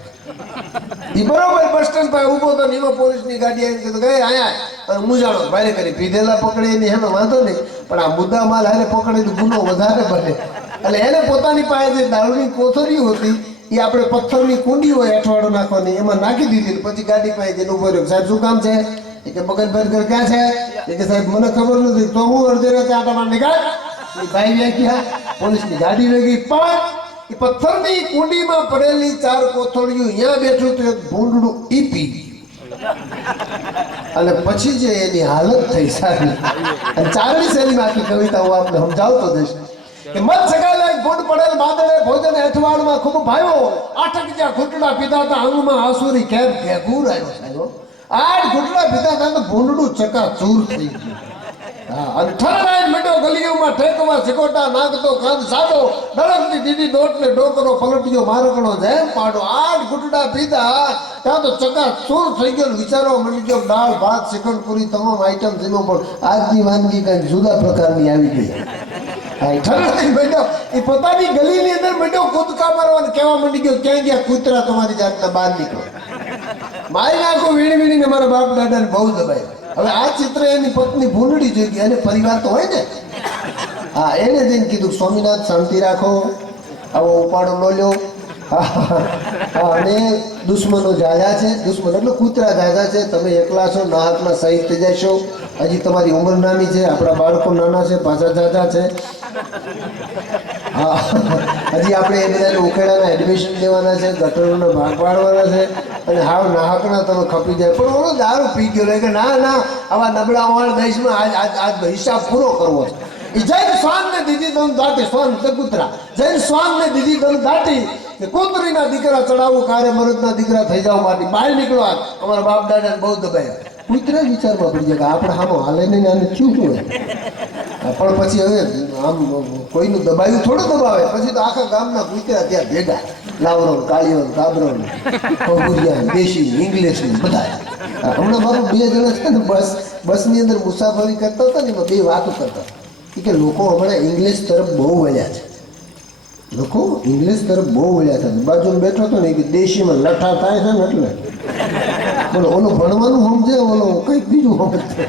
એ બરોબર બસ સ્ટેન્ડ પાસે ઊભો હતો, એમાં પોલીસની ગાડી આવીને કીધું ગઈ આયા મુજાણો ભારે કરી પીધેલા પકડી એની એનો વાંધો નહીં, પણ આ મુદ્દા માલ હારે પકડી તો ગુનો વધારે બને. એટલે એને પોતાની પાસે જે દારૂની કોથળીઓ હતી એ આપણે પથ્થરની કુંડી હોય અઠવાડો નાખવાની, એમાં નાખી દીધી. પછી ગાડી પાસે જઈને ઉભો રહ્યો. સાહેબ, શું કામ છે? એ કે મગનભાઈ ઘર ક્યાં છે? એ કે સાહેબ મને ખબર નથી. તો હું અડધી રાતે આટામાં નીકળ. એ ભાઈ વ્યાખ્યા, પોલીસની ગાડી વેગી, પણ એ પથ્થરની કુંડીમાં પડેલી 4 કોથળીઓ અહીંયા બેઠું તો એક ભૂંડડું ઈ પી ગયું. અને પછી જે એની હાલત થઈ સારી, અને ચારણી શૈલીમાં આખી કવિતા હું આપને સમજાવતો જઈશ કે મત સગાલે ગુડ પડેલ બાદળે ભોજન હેઠવાડમાં ખૂબ ભાવ્યો, આઠક જ્યાં ઘૂંટડા પીધા હતા અંગમાં આસુરી કેમ ભેગુર આવ્યો. સાહેબ, 8 ઘૂંટડા પીધા હતા તો ભૂંડડું ચકાચૂર થઈ ગયું. હા, અને ઠરાઈ ગયો ગલીઓમાં ઠેકવા સિકોટા નાખતો કાંદ સાડો દળકતી દીદી દોટ ને ડોકરો પલટ્યો મારકણો જેમ પાડો 8 ઘૂંટડા પીધા ત્યાં તો ચકા ચૂર થઈ ગયો વિચારો મળી ગયો દાળ ભાત શ્રીખંડ પૂરી તમામ આઈટમ જેનો પણ આજની વાનગી કઈ જુદા પ્રકારની આવી ગઈ બેઠો એ પોતાની ગલીની અંદર બેઠો કૂદકા મારવાનું કહેવા માંડી ગયો ક્યાં ગયા કૂતરા તમારી જાતના બહાર નીકળો મારી નાખો વીણી વીણીને મારા બાપ દાદાને બહુ દબાય હવે આ ચિત્ર એની પત્ની ભૂંડડી જોઈ ગઈ અને પરિવાર તો હોય ને હા એને જઈને કીધું સ્વામિનાથ શાંતિ રાખો આવો ઉપાડો ન લ્યો હા અને દુશ્મનો જાજા છે દુશ્મન એટલે કૂતરા જાજા છે તમે એકલા છો નાહકના શહીદ થઈ જશો હજી તમારી ઉંમર નાની છે આપણા બાળકો નાના છે પાછા જાજા છે હા હજી આપણે એ બધાને ઉખેડાના એડમિશન દેવાના છે ગટરોના ભાગ પાડવાના છે અને હાવ નાહકના તમે ખપી જાય પણ ઓલો દારૂ પી ગયો એટલે કે ના ના આવા નબળા વાળ દેશમાં આજ હિસાબ પૂરો કરવો છે એ જૈન શ્વાનને દીધી દમ દાટી શ્વાન તે કૂતરા જૈન શ્વાનને દીધી દમ દાટી કે કૂતરીના દીકરા ચડાવું કાર્ય મરદના દીકરા થઈ જાવ માટે બહાર નીકળો અમારા બાપ દાદાને બહુ દબાયા કૂતરા વિચારમાં પડી જાય કે આપણે આમ હાલે નહીં આને થયું શું પણ પછી હવે આમ કોઈનું દબાયું થોડું દબાવે પછી તો આખા ગામના કૂતરા ત્યાં ભેગા લાવરો કાળીઓ કાબરો કબુરિયા દેશી ઇંગ્લિશ બધા હમણાં મારું 2 જણા છે ને બસની અંદર મુસાફરી કરતા હતા ને એમાં 2 વાતો કરતા કે લોકો હમણાં ઇંગ્લિશ તરફ બહુ વળ્યા છે લોકો ઇંગ્લિશ તરફ બહુ વળ્યા છે બાજુમાં બેઠો હતો ને કે દેશીમાં લઠ્ઠા થાય છે ને એટલે બોલો ઓલું ભણવાનું સમજે ઓલો કંઈક બીજું સમજે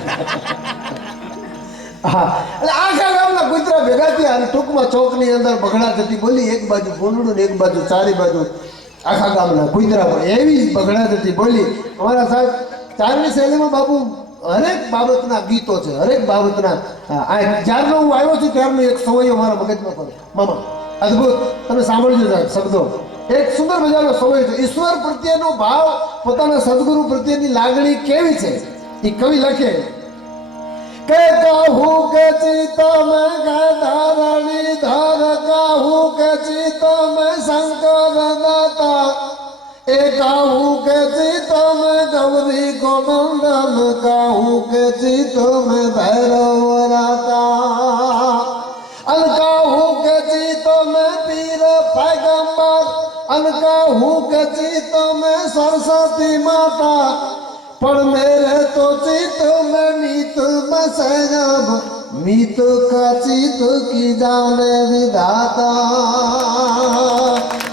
હા એટલે આખા ગામના કૂતરા ભેગા થયા અને ટૂંકમાં ચોકની અંદર બગડા થતી બોલી એક બાજુ ભૂંડડું ને એક બાજુ ચારે બાજુ આખા ગામના કૂતરા પણ એવી બગડા થતી બોલી અમારા સાહેબ ચારની શૈલીમાં બાપુ હરેક બાબતના ગીતો છે હરેક બાબતના જ્યારનો હું આવ્યો છું ત્યારનો એક સવૈયો મારા મગજમાં પડે મામા અદભુત તમે સાંભળજો સાહેબ શબ્દો એક સુંદર મજાનો સવૈયો છે ઈશ્વર પ્રત્યેનો ભાવ પોતાના સદગુરુ પ્રત્યેની લાગણી કેવી છે એ કવિ લખે કે કહું કે ચિત્તો મેં ગધારણી ધર કહું કે ચિત્તો મેં શંકર દાતા એ કહું કે ચિત્તો મેં ગૌરી કો નંદન કહું કે ચિત્તો મેં ભૈરવ રાતા અન કહું કે ચિત્તો મેં પીર पैगंबर अन कहूँ के चित में सरस्वती माता पर मेरे तो चित में मीत बसे जब मीत का चित की जाने विधाता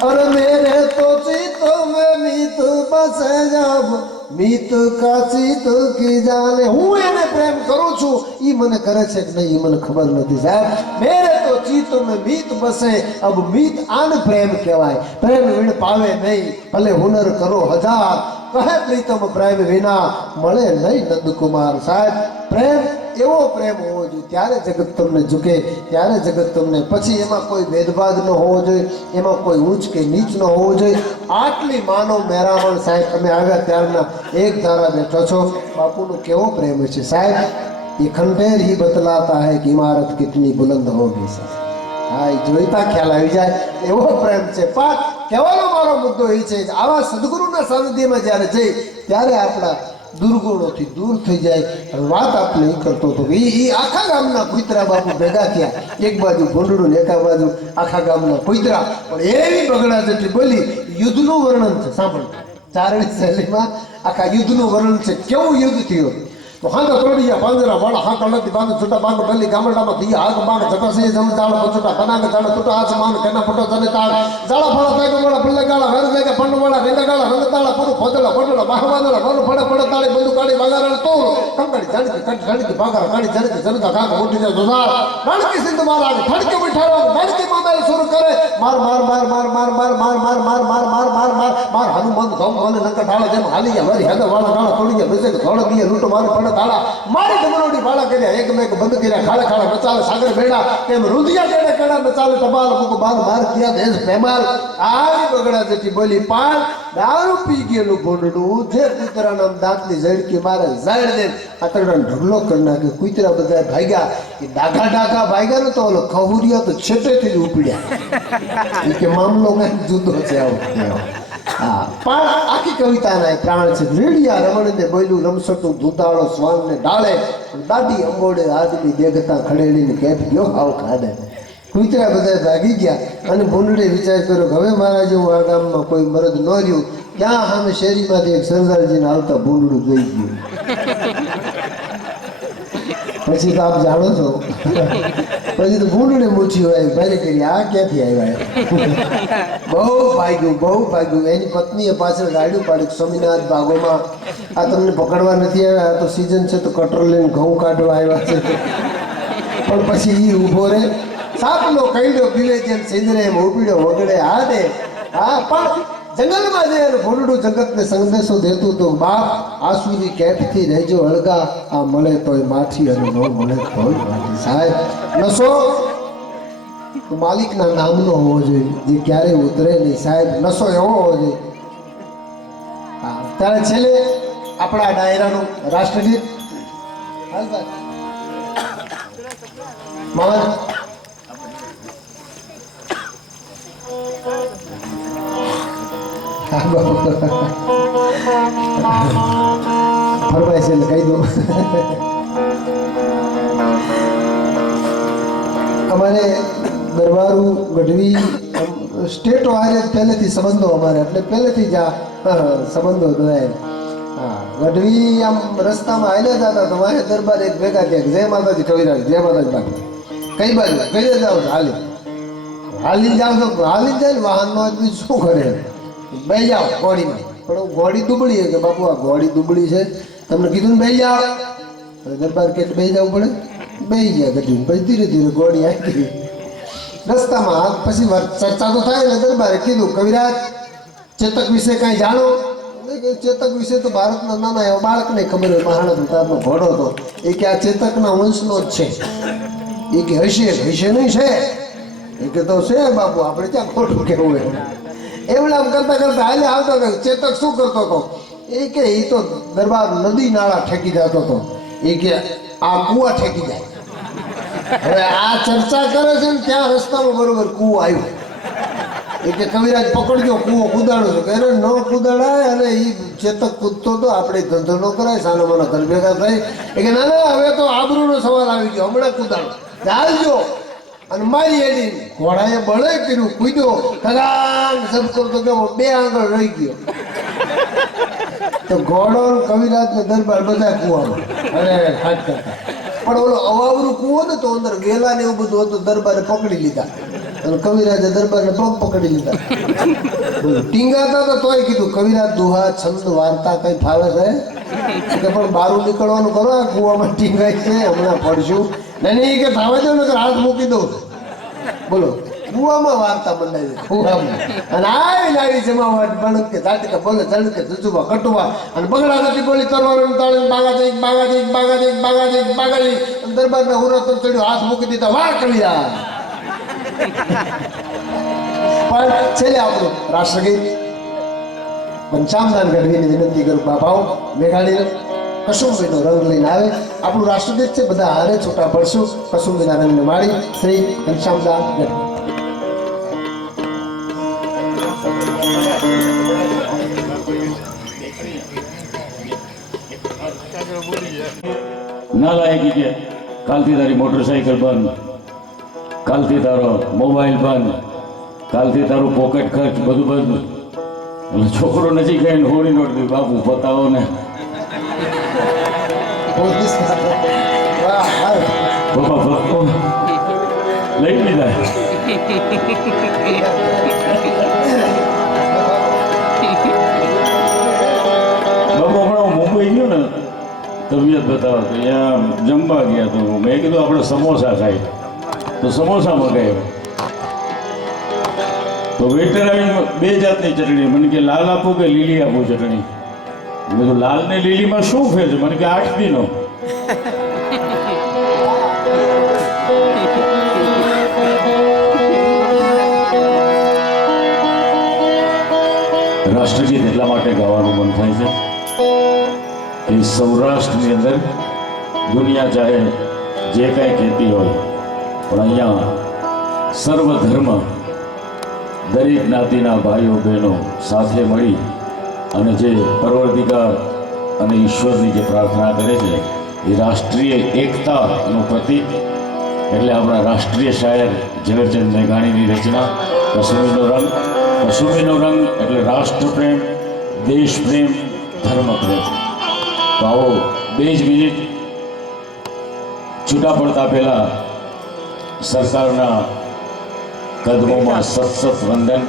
और मेरे तो चित में मीत बसे जब मीत का चित की जाने હું એને પ્રેમ કરું છું ઈ મને કરે છે કે નહીં ઈ મને ખબર નથી સાહેબ મેરે તો ચિત્ત में मीत बसे अब मीत आन प्रेम કહેવાય પ્રેમ વિણ પાવે નહીં ભલે હુનર કરો હજાર કહે પ્રીતમ પ્રેમ વિના મળે નહીં નંદકુમાર સાહેબ પ્રેમ એવો પ્રેમ હોવો જોઈએ ત્યારે જગત તમને ઝૂકે ત્યારે જગત તમને પછી એમાં કોઈ ભેદભાવ ન હોવો જોઈએ એમાં કોઈ ઊંચ કે નીચ ન હોવો જોઈએ આટલી માનવ મેરામણ સાહેબ તમે આવ્યા ત્યારના એક ધારા બેઠો છો બાપુનો કેવો પ્રેમ છે સાહેબ ये खंडेर ही बतलाता है कि इमारत कितनी बुलंद होगी હા એ જોઈતા ખ્યાલ આવી જાય એવો પ્રેમ છે પણ કહેવાનો મારો મુદ્દો એ છે કે આવા સદગુરુના સાનિધ્યમાં જ્યારે જઈ ત્યારે આપણા દુર્ગુણોથી દૂર થઈ જાય વાત આપણે એ કરતો હતો એ આખા ગામના કુતરા બાપુ ભેગા થયા એક બાજુ ભૂંડડું ને એક બાજુ આખા ગામના કુતરા પણ એવી બગડા જેટલી બોલી યુદ્ધનું વર્ણન છે સાંભળો ચારણી શૈલીમાં આખા યુદ્ધનું વર્ણન છે કેવું યુદ્ધ થયું તો હાંગા તોડિયા પાંજરા વાળા હાંકા લતી બાંગ છૂટા બાંગ ડલી ગામડામાં દિયા આગ બાંગ જટા સે જમ જાળ પછોટા બનાંગ જાળ ટૂટા આસમાન કેના ફોટો જને તાળ જાળા ફળા તાગ વાળા ફુલ્લે ગાળા હર જગ્યા પંડ વાળા વેંગા ગાળા રંગ તાળા પૂરું ફોદલા ફોટલા બાહવાદલા વન ફડે ફડે તાળી બંદુ કાળી બાગારણ તો કંકડી જાણી કટ જાણી બાગાર કાળી જાણી જનકા કાક મોટી જાય દોધાર રણકી સિંધ મારા ફડકે બિઠાડો ગણકી મોબાઈલ શરૂ કરે માર માર માર માર માર માર માર માર માર માર માર માર માર માર હનુમાન ગમ અને નંકા ઢાળા જેમ હાલી ગયા મારી હેદા વાળા ગાળા તોડી ગયા બેસે થોડા દીએ લૂટો મારે પડે તાળા મારી ડમરોડી વાળા કર્યા એક મેક બંધ કર્યા ખાડા ખાડા બચાલે સાગર બેડા તેમ રુધિયા જેને કડા બચાલે ટબાલ મુક બાર માર કિયા દેશ પ્રેમાલ આવી બગડા જેટી બોલી પાન દારૂ પી ગયેલું ભૂંડડું જે કૂતરાના દાંતની ઝડકી મારે ઝાડ દે આતરડાને ઢગલો કરી નાખે કૂતરા બધા ભાગ્યા એ ડાઘા ડાઘા ભાગ્યા ને તો ઓલો ખહુરિયા તો છેટેથી જ ઉપડ્યા કે મામલો કઈ જુદો છે આવો હા પણ આખી કવિતાના એ પ્રાણ છે. રેડિયા રમણને બોલ્યું રમસટું ધૂતાળો શ્વાનને ડાળે, દાદી અંબોડે આદમી દેખતા ખડેડીને કેફ ગયો આવ ખાડે. કૂતરા બધા ભાગી ગયા અને ભૂંડડે વિચાર કર્યો કે હવે મારા જેવું આ ગામમાં કોઈ મરદ ન રહ્યું. ત્યાં સામે શેરીમાંથી એક સરદારજીને આવતા ભૂંડડું જોઈ ગયું. પછી તો આપ જાણો છો, પછી તો ભૂંડડે મૂછી હોય ભાઈ કરી આ ક્યાંથી આવ્યા. બહુ ભાગ્યું. એની પત્નીએ પાછળ ગાડ્યું પાડ્યું સ્વામિનાથ ભાગોમાં આ તમને પકડવા નથી આવ્યા, આ તો સિઝન છે તો કટર લઈને ઘઉં કાઢવા આવ્યા છે. પણ પછી એ ઊભો રહે, સાપલો કઈડો પીવે જેમ સિંદરે એમ ઉપીડો વગડે હાડે. હા પણ જંગલમાં જઈને ભૂંડડું જગતને સંદેશો દેતું તો બાપ આસુરી કેફથી રહેજો હળગા, આ મળે તોય માઠી અને ન મળે તોય માઠી. સાહેબ નશો તો માલિકના નામનો હોવો જોઈએ, જે ક્યારેય ઉતરે નહીં. સાહેબ નશો એવો હોવો જોઈએ. હા ત્યારે છેલ્લે આપણા ડાયરાનું રાષ્ટ્રગીત મામા ફરમાય છે કહી દઉં. અમારે દરબારું ગઢવી સ્ટેટો આરે પહેલેથી સંબંધો અમારે, એટલે પહેલેથી જ આ સંબંધો ધોયા. હા ગઢવી આમ રસ્તામાં હાલ્યા જતા તો મારે દરબાર એક ભેગા થયા, જય માતાજી કવિરાજ, જય માતાજી બાપુ. કઈ બાજુ કઈ જાવ હાલી જાવ છો, હાલી જાય ને વાહન નો શું કરે, બે જાઓ ઘોડીમાં. પણ ઘોડી દુબળી કે બાપુ આ ઘોડી દુબળી છે, તમને કીધું ને બે જાઓ. દરબાર કે બે જવું પડે, બે ગયા ગઢવી. પછી ધીરે ધીરે ઘોડી આવી રસ્તામાં. પછી ચર્ચા તો થાય ને દરબારે કીધું કવિરાજ ચેતક વિશે કાંઈ જાણો. ચેતક વિશે તો ભારતના નાના એવા બાળકને ખબર હોય, મહારાણા પ્રતાપનો ઘોડો હતો એ કે આ ચેતકના વંશનો જ છે. એ કે હશે નહીં છે, એ કે તો છે બાપુ, આપણે ક્યાં ખોટું કેવું હોય. એમણે આમ કરતા હાલે આવતો હતો. ચેતક શું કરતો હતો એ કે એ તો દરબાર નદી નાળા ઠેકી જતો હતો, એ કે આ કુવા ઠેકી જાય. હવે આ ચર્ચા કરે છે ને ત્યાં રસ્તામાં બરોબર કુવો આવ્યો. એ કે કવિરાજ પકડજો કુવો કુદાડો છો. કે ન કુદાડાય, અને એ ચેતક કૂદતો તો આપણે ધંધો ન કરાય, સાના માના ઘર ભેગા થાય. એ કે ના હવે તો આબરૂનો સવાલ આવી ગયો, હમણાં કુદાડો ચાલજો. અને મારી એડી ઘોડાએ બળે કર્યું, કૂદ્યો ખગાંગ સબ કરતો ગયો, બે આંગળ રહી ગયો. તો ઘોડો કવિરાજ ને દરબાર બધા કુવામાં અરે હાથ કરતા. પણ ઓલો અવાવરું કુવો ને તો અંદર વેલા ને એવું બધું હતું, દરબારે પકડી લીધા. અને કવિરાજે દરબારને પગ પકડી લીધા. ટીંગાતા તો તોય કીધું કવિરાજ દુહા છંદ વાર્તા કઈ ફાવે છે કે પણ બારું નીકળવાનું કરો, આ કુવામાં ટીંગાય છે હમણાં પડશું. નહીં કે થાવે દો ને હાથ મૂકી દો. બોલો કુવામાં વાર્તા મંડાવી કુવામાં. અને આવી જમાવટ બણક કે ઝાટકે બોલે ઝડકે જુજુબા કટુવા અને બગડા નથી બોલી તરવાનું તાળી બાગાજી દરબારને હુરો તો ચડ્યો, હાથ મૂકી દીધા. વાહ કવિરાજ. પણ છેલ્લે આપણું રાષ્ટ્રગીત પંચામદાન ગઢવીની વિનંતી કરું બાપાઓ મેઘાડીને કસુંબીનો રંગ લઈને આવે. આપણું રાષ્ટ્રગીત છે, બધા હારે છૂટા પડશું કસુંબીના રંગને માળી. શ્રી ઘનશ્યામદાન ગઢવી. ના લાયકી કે કાલથી તારી મોટરસાઇકલ બંધ, કાલથી તારો મોબાઈલ બંધ, કાલથી તારું પોકેટ ખર્ચ બધું બંધ. એટલે છોકરો નજીક આવીને હોળી નોટ દઉં, બાપુ બતાવો ને. બાપા ભક્તો લઈ લીધા. બાપુ હમણાં મુંબઈ ગયો ને તબિયત બતાવો, ત્યાં જમવા ગયા તો મેં કીધું આપણે સમોસા ખાઈ, તો સમોસા મંગાવ્યો. તો વેટર આવીને બે જાતની ચટણી, મને કે લાલ આપું કે લીલી આપું ચટણી. મેં તો લાલ ને લીલીમાં શું ફેર છે? મને કે 8 દીનો. રાષ્ટ્રગીત એટલા માટે ગાવાનું મન થાય છે કે સૌરાષ્ટ્રની અંદર દુનિયા ચાહે જે કાંઈ કહેતી હોય, પણ અહીંયા સર્વ ધર્મ દરેક જ્ઞાતિના ભાઈઓ બહેનો સાથે મળી અને જે પરવર્તિકાર અને ઈશ્વરની જે પ્રાર્થના કરે છે એ રાષ્ટ્રીય એકતાનું પ્રતીક એટલે આપણા રાષ્ટ્રીય શાયર ઝવેરચંદ મેઘાણીની રચના કસુમીનો રંગ. કસુમીનો રંગ એટલે રાષ્ટ્રપ્રેમ, દેશપ્રેમ, ધર્મપ્રેમ. તો આવો 2 જ મિનિટ છૂટા પડતા પહેલા સરકારના કદમોમાં સતત વંદન.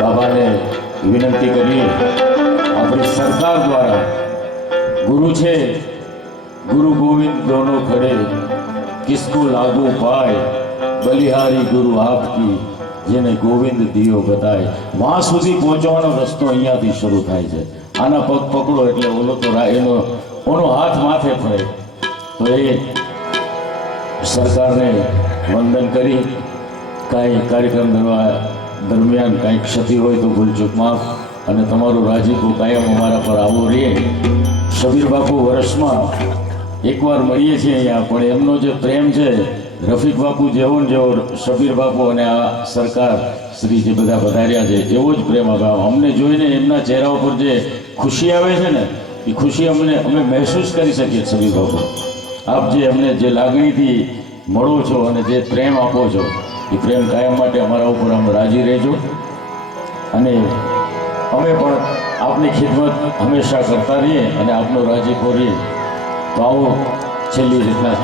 બાબાને વિનંતી કરીએ આપણી સરકાર દ્વારા ગુરુ છે ગુરુ ગોવિંદ દોનો ખડે કિસકો લાગુ પાય બલિહારી ગુરુ આપકી જેને ગોવિંદ દિયો બતાય. વહાં સુધી પહોંચવાનો રસ્તો અહીંયાથી શરૂ થાય છે. આના પગ પકડો એટલે ઓલો તો ઓનો હાથ માથે ફરે. તો એ સરકારને વંદન કરી કાંઈ કાર્યક્રમ દરમિયાન કાંઈ ક્ષતિ હોય તો ભૂલચૂક માફ અને તમારું રાજીપું કાયમ અમારા પર આવો રહે. શબીર બાપુ વર્ષમાં એકવાર મળીએ છીએ અહીંયા, પણ એમનો જે પ્રેમ છે રફીક બાપુ જેવો ને જેવો શબીર બાપુ અને આ સરકાર શ્રી જે બધા પધાર્યા છે એવો જ પ્રેમ અમને જોઈને એમના ચહેરા ઉપર જે ખુશી આવે છે ને એ ખુશી અમે મહેસૂસ કરી શકીએ. શબીર બાપુ આપ જે અમને જે લાગણીથી મળો છો અને જે પ્રેમ આપો છો એ પ્રેમ કાયમ માટે અમારા ઉપર અમે રાજી રહેજો અને અમે પણ આપની ખિદમત હંમેશા કરતા રહીએ અને આપનો રાજીપો રહીએ. તો આવો છેલ્લી રીતના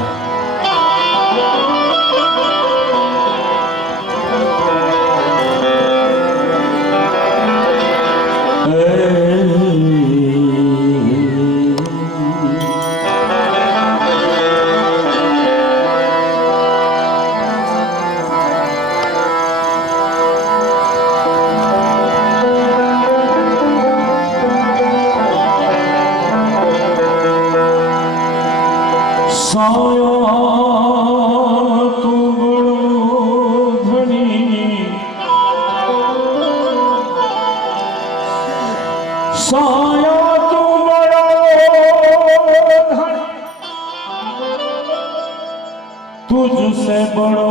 तुझसे बड़ो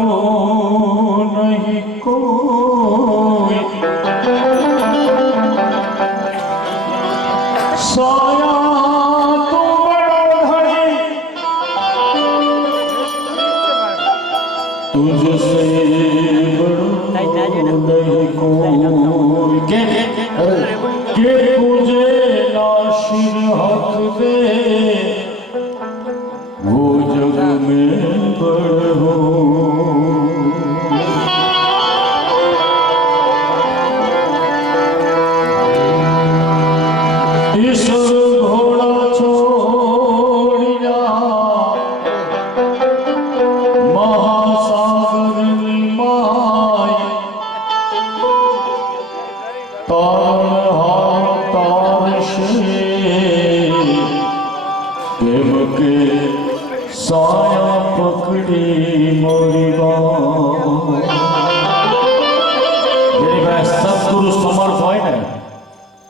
नहीं कोई साया तू बड़ो धनी तुझसे बड़ो नहीं कोई के तुझे नाशिर हक दे वो जग में बड़ हो. इस घोड़ा छोड़ जा महासागर माय तारण हार तार से प्रेम के साया पकड़ी मोरी સદગુરુ સમર્થ હોય ને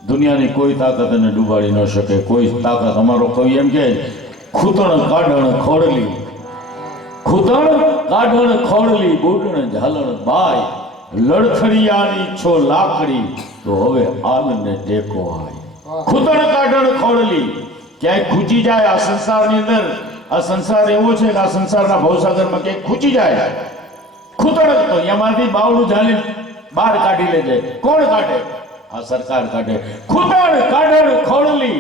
દુનિયાની કોઈ તાકાત એને ડૂબાડી ન શકે. કોઈ તાકાત અમારો કવિ એમ કે ખૂતણ કાઢણ ખોડલી ખૂતણ કાઢણ ખોડલી બુડણ ઝાલણ બાય લડથડિયાની છો લાકડી તો હવે આલને ટેકો આય. ખૂતણ કાઢણ ખોડલી ક્યાંય ખૂચી જાય આ સંસારની અંદર. આ સંસાર એવો છે કે આ સંસારના ભવસાગરમાં ક્યાંક ખૂચી જાય ખૂતણ તો એમાંથી બાવડું ઝાલી બહાર કાઢી લેજે. કોણ કાઢે? આ સરકાર કાઢે. ખૂતણ કાઢણ ખોડલી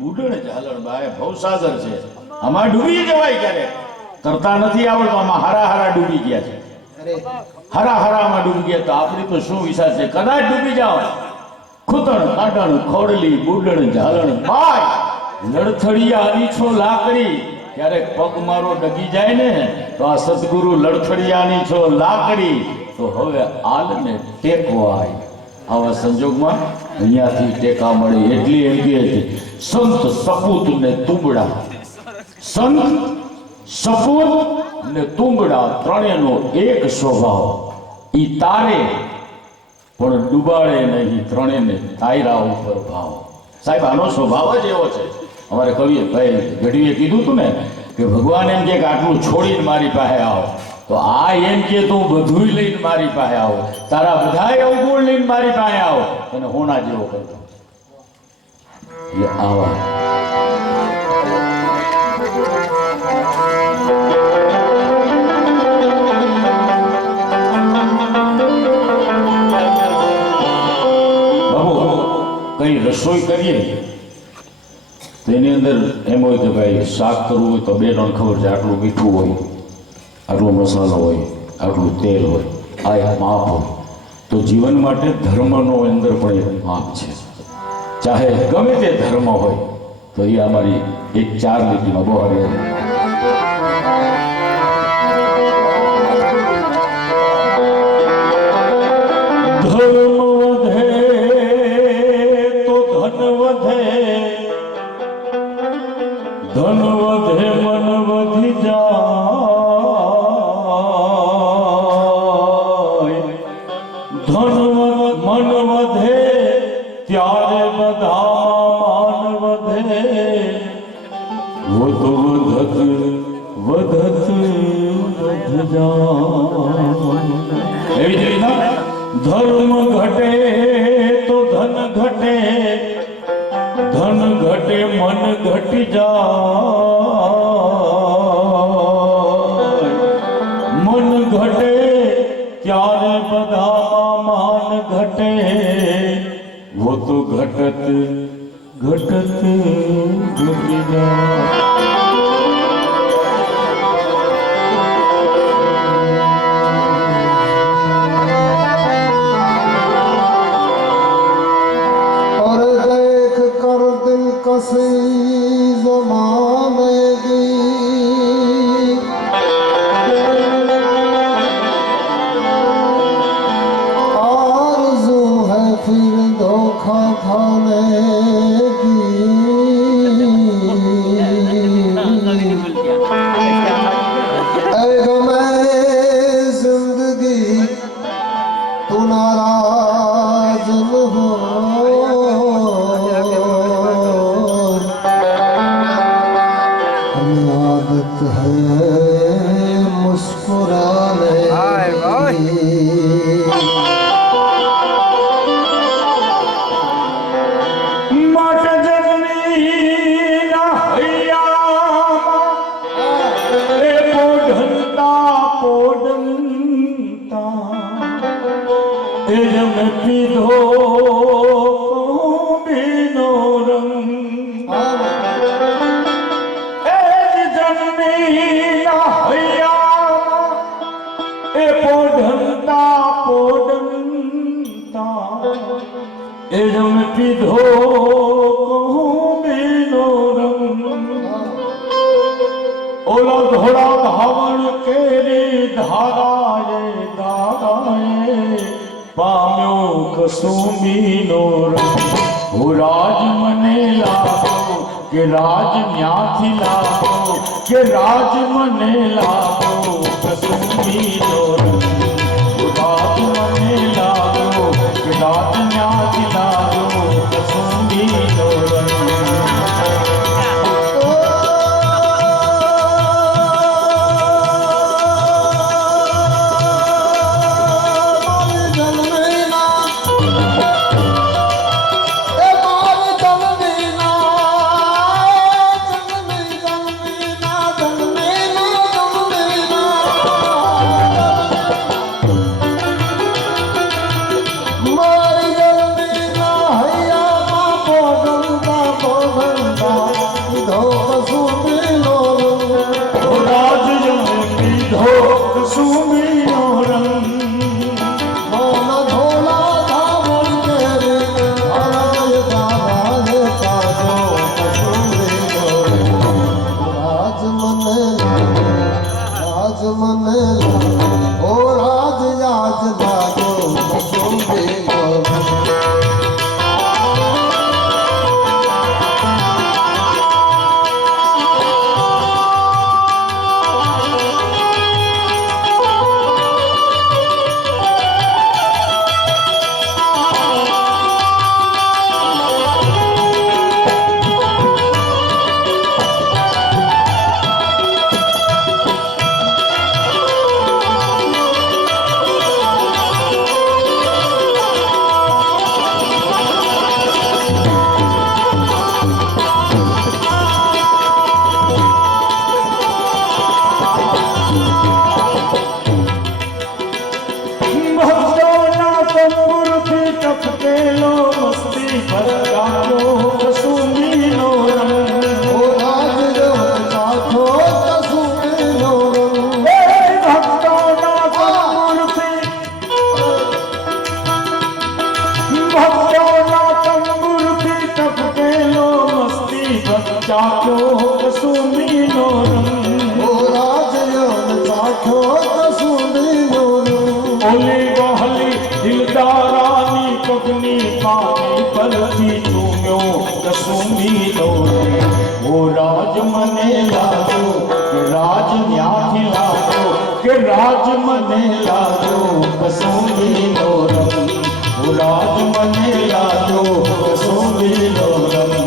બુડણ ઝાલણ બાય ભવસાગર છે. આમાં ડૂબી જવાય ક્યારે કરતા નથી આવડતું. આમાં હારા હારા ડૂબી ગયા છે. હારા હારામાં ડૂબી ગયા તો આપણી તો શું વિચાર છે? કદાચ ડૂબી જાઓ. ખૂતણ કાઢણ ખોડલી બુડણ ઝાલણ બાય લડથડિયા અનીછો લાકડી. ક્યારેક પગ મારો ડગી જાય ને તો આ સદગુરુ લડથડિયાની છો લાકડી તો હવે આલને ટેકો આય. આવા સંજોગમાં અહીંયાથી ટેકા મળે એટલી એમ કહે છે સંત સપૂત ને તુંબડા. સંત સપૂત ને તુંબડા ત્રણેયનો એક સ્વભાવ. ઈ તારે પણ ડૂબાડે નહીં ત્રણેયને તાયરા ઉપર ભાવ. સાહેબ આનો સ્વભાવ જ એવો છે. અમારે કવિએ ભાઈ ગઢવીએ કીધું હતું ને કે ભગવાન એમ કે આટલું છોડીને મારી પાસે આવો તો આ એમ કે તું બધુંય લઈને મારી પાસે આવો, તારા બધાય અવગુણ લઈને મારી પાસે આવો, તને હોના જેવો કરતો. એટલે આવા કઈ રસોઈ કરીએ તો એની અંદર એમ હોય કે ભાઈ શાક કરવું હોય તો બે ત્રણ ખબર છે, આટલું મીઠું હોય, આટલો મસાલો હોય, આટલું તેલ હોય, આ એક માપ હોય. તો જીવન માટે ધર્મનો અંદર પણ એક માપ છે. ચાહે ગમે તે ધર્મ હોય તો એ અમારી એક 4 લીટીમાં બહુ હરે ધન વધે મન વધી જાય, ધન મન વધે ત્યારે બધા માન વધે, વધુ વધત વધત વધ જાય. એવી જ રીતના ધર્મ ઘટે તો ધન ઘટે, ધન ઘટે મન ઘટી જાય, મન ઘટે ત્યારે બધામાં માન ઘટે, वो तो घटत घटत घटी જાય. कसी ज़माने की आरज़ू है फिर धोखा खाने की. ऐ गमे जिंदगी तू नाराज न हो, आदत है मुस्कुराने की. मट जननी ना हૈયામાં એ પોઢંતા પોઢંતા એ જમે પીધો કોબીનો રંગ. એ પોઢંતા પોઢંતા એ જમ પીધો કોબીનો રંગ. ઓલા ધોળા ધાવણ કેરી ધારાએ દાદાએ પામ્યો કસુંબીનો રંગ. હો રાજ મને લાગો કે રાજ ન્યાથી લાગો, કે રાજ મને લાગો કસુંબીનો રંગ. હો રાજ મને લાગો કે રાજ ન્યાથી લાગો કસુંબીનો રંગ. મસ્તી ભરજાયો કસુંબીનો રંગ ઓ રાજ યવન સાધો કસુંબીનો રંગ એ ભક્તોના તંબુરથી ટપકેલો મસ્તી ભરજાયો કસુંબીનો રંગ ઓ રાજ યવન સાધો કસુંબીનો રંગ ઓલી વહલી દિલદારાની પગની પાની પરથી ચૂમ્યો કસુંબીનો રંગ ઓ રાજ મને લાગ્યો કે રાજ ન્યાથી લાગ્યો કે રાજ મને લાગ્યો કસુંબીનો રંગ ઓ રાજ મને લાગ્યો કસુંબીનો રંગ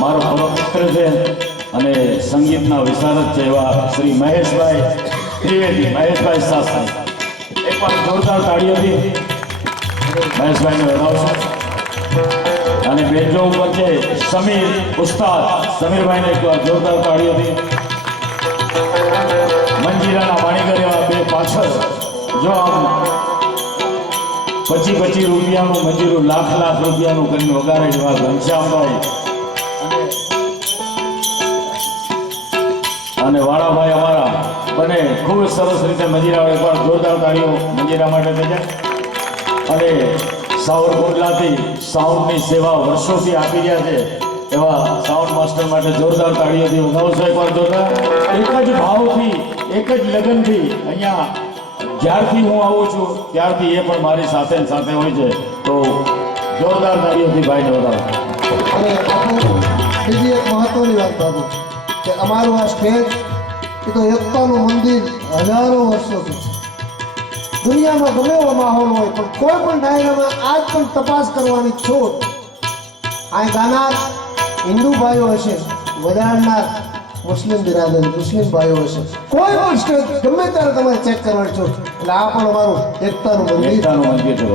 મારો પરમ મિત્ર છે અને સંગીતના વિશારદ છે એવા શ્રી મહેશભાઈ ત્રિવેદી, મહેશભાઈ શાસ્ત્રી. એકવાર જોરદાર તાળીઓથી મહેશભાઈને વધાવશો. અને બેન્જો ઉપર છે સમીર ઉસ્તાદ, સમીરભાઈને એકવાર જોરદાર તાળીઓથી. મંજીરાના વાણીગર એવા બે પાછળ જો આમ 25 રૂપિયાનું મંજીરું લાખ રૂપિયાનું કરીને વગાડે એવા ઘનશ્યામભાઈ અને વાળાભાઈ અમારા બને ખૂબ સરસ રીતે મંજીરા એકવાર જોરદાર તાળીઓ મંજીરા માટે થઈ જાય. અને સાવરકુંડલાથી સાઉન્ડની સેવા વર્ષોથી આપી રહ્યા છે એવા સાઉન્ડ માસ્ટર માટે જોરદાર તાળીઓથી વધાવશો એકવાર જોરદાર. એક જ ભાવથી એક જ લગનથી અહીંયા જ્યારથી હું આવું છું ત્યારથી એ પણ મારી સાથે ને સાથે હોય છે. તો જોરદાર તાળીઓથી ભાઈને વધાવો. અને બાપુ બીજી એક મહત્વની વાત બાપુ કે અમારું આ સ્ટેજ એ તો એકતાનું મંદિર હજારો વર્ષોથી દુનિયામાં ગમે એવો માહોલ હોય પણ કોઈ પણ ડાયરામાં આજ પણ તપાસ કરવાની છોડ આ ગાનાર હિન્દુ ભાઈઓ હશે, વજાડનાર મુસ્લિમ બિરાદરી મુસ્લિમ ભાઈઓ હશે, કોઈ પણ સ્ટેજ ગમે ત્યારે તમારે ચેક કરવાની છોડ. એટલે આ પણ અમારું એકતાનું મંદિર. એકતાનું મંદિર છે.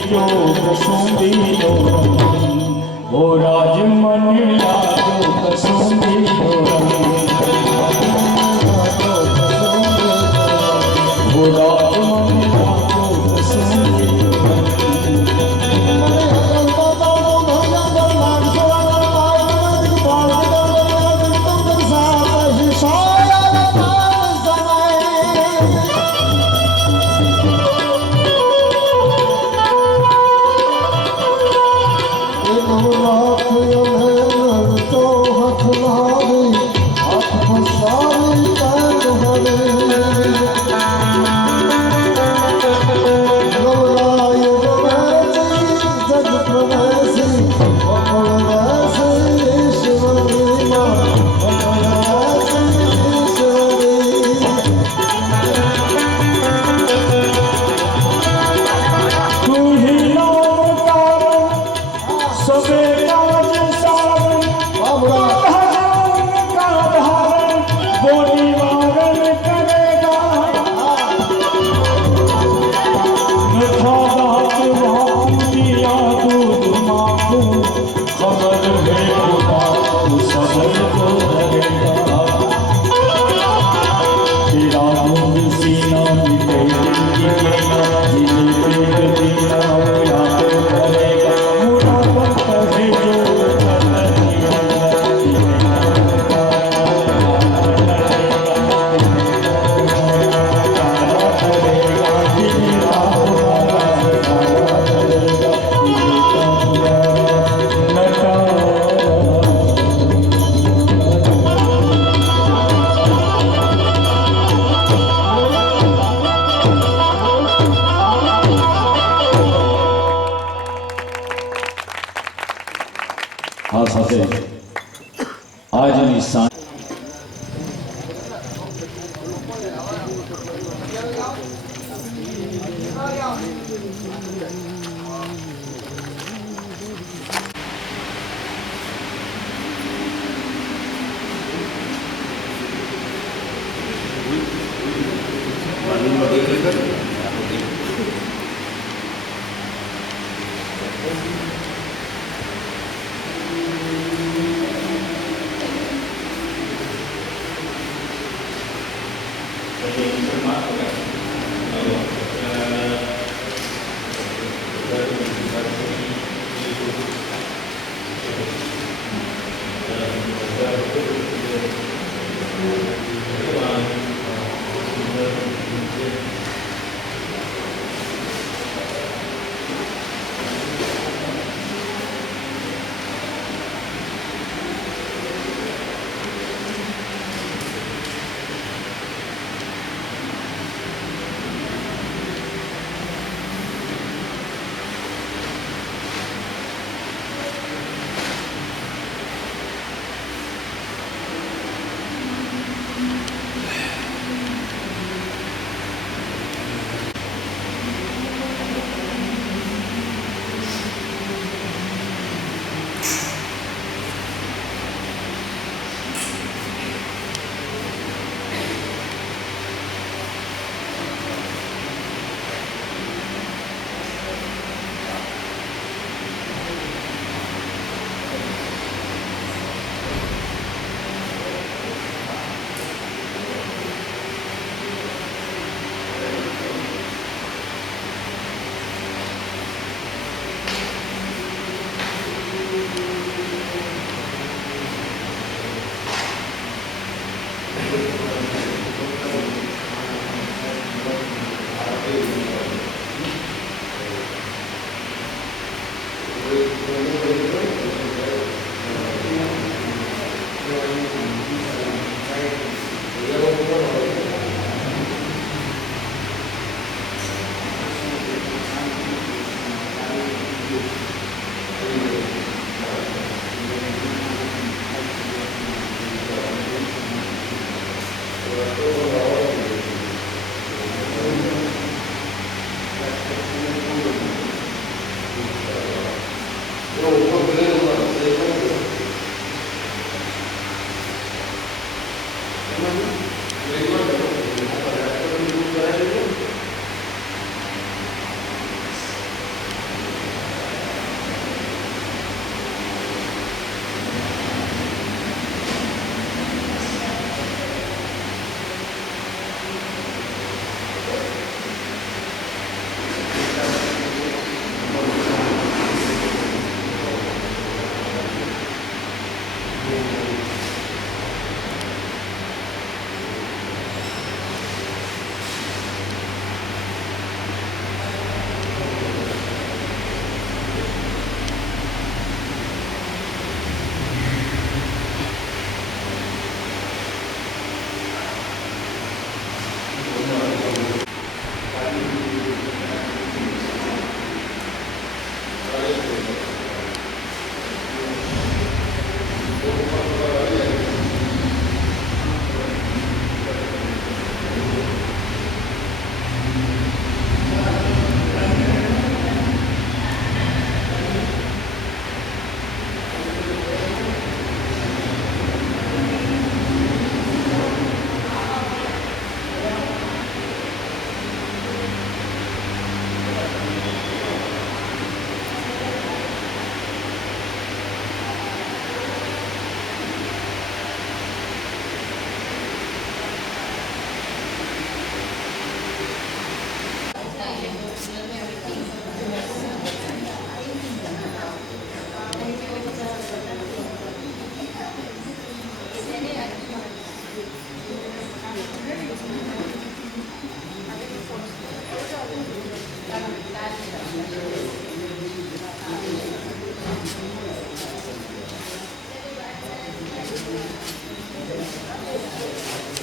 જો કસુંબીનો રંગ ઓ રાજ મને લાગ્યો કસુંબીનો રંગ ઓ રાજ મને લાગ્યો કસુંબીનો રંગ આ સાથે આજની સાંજ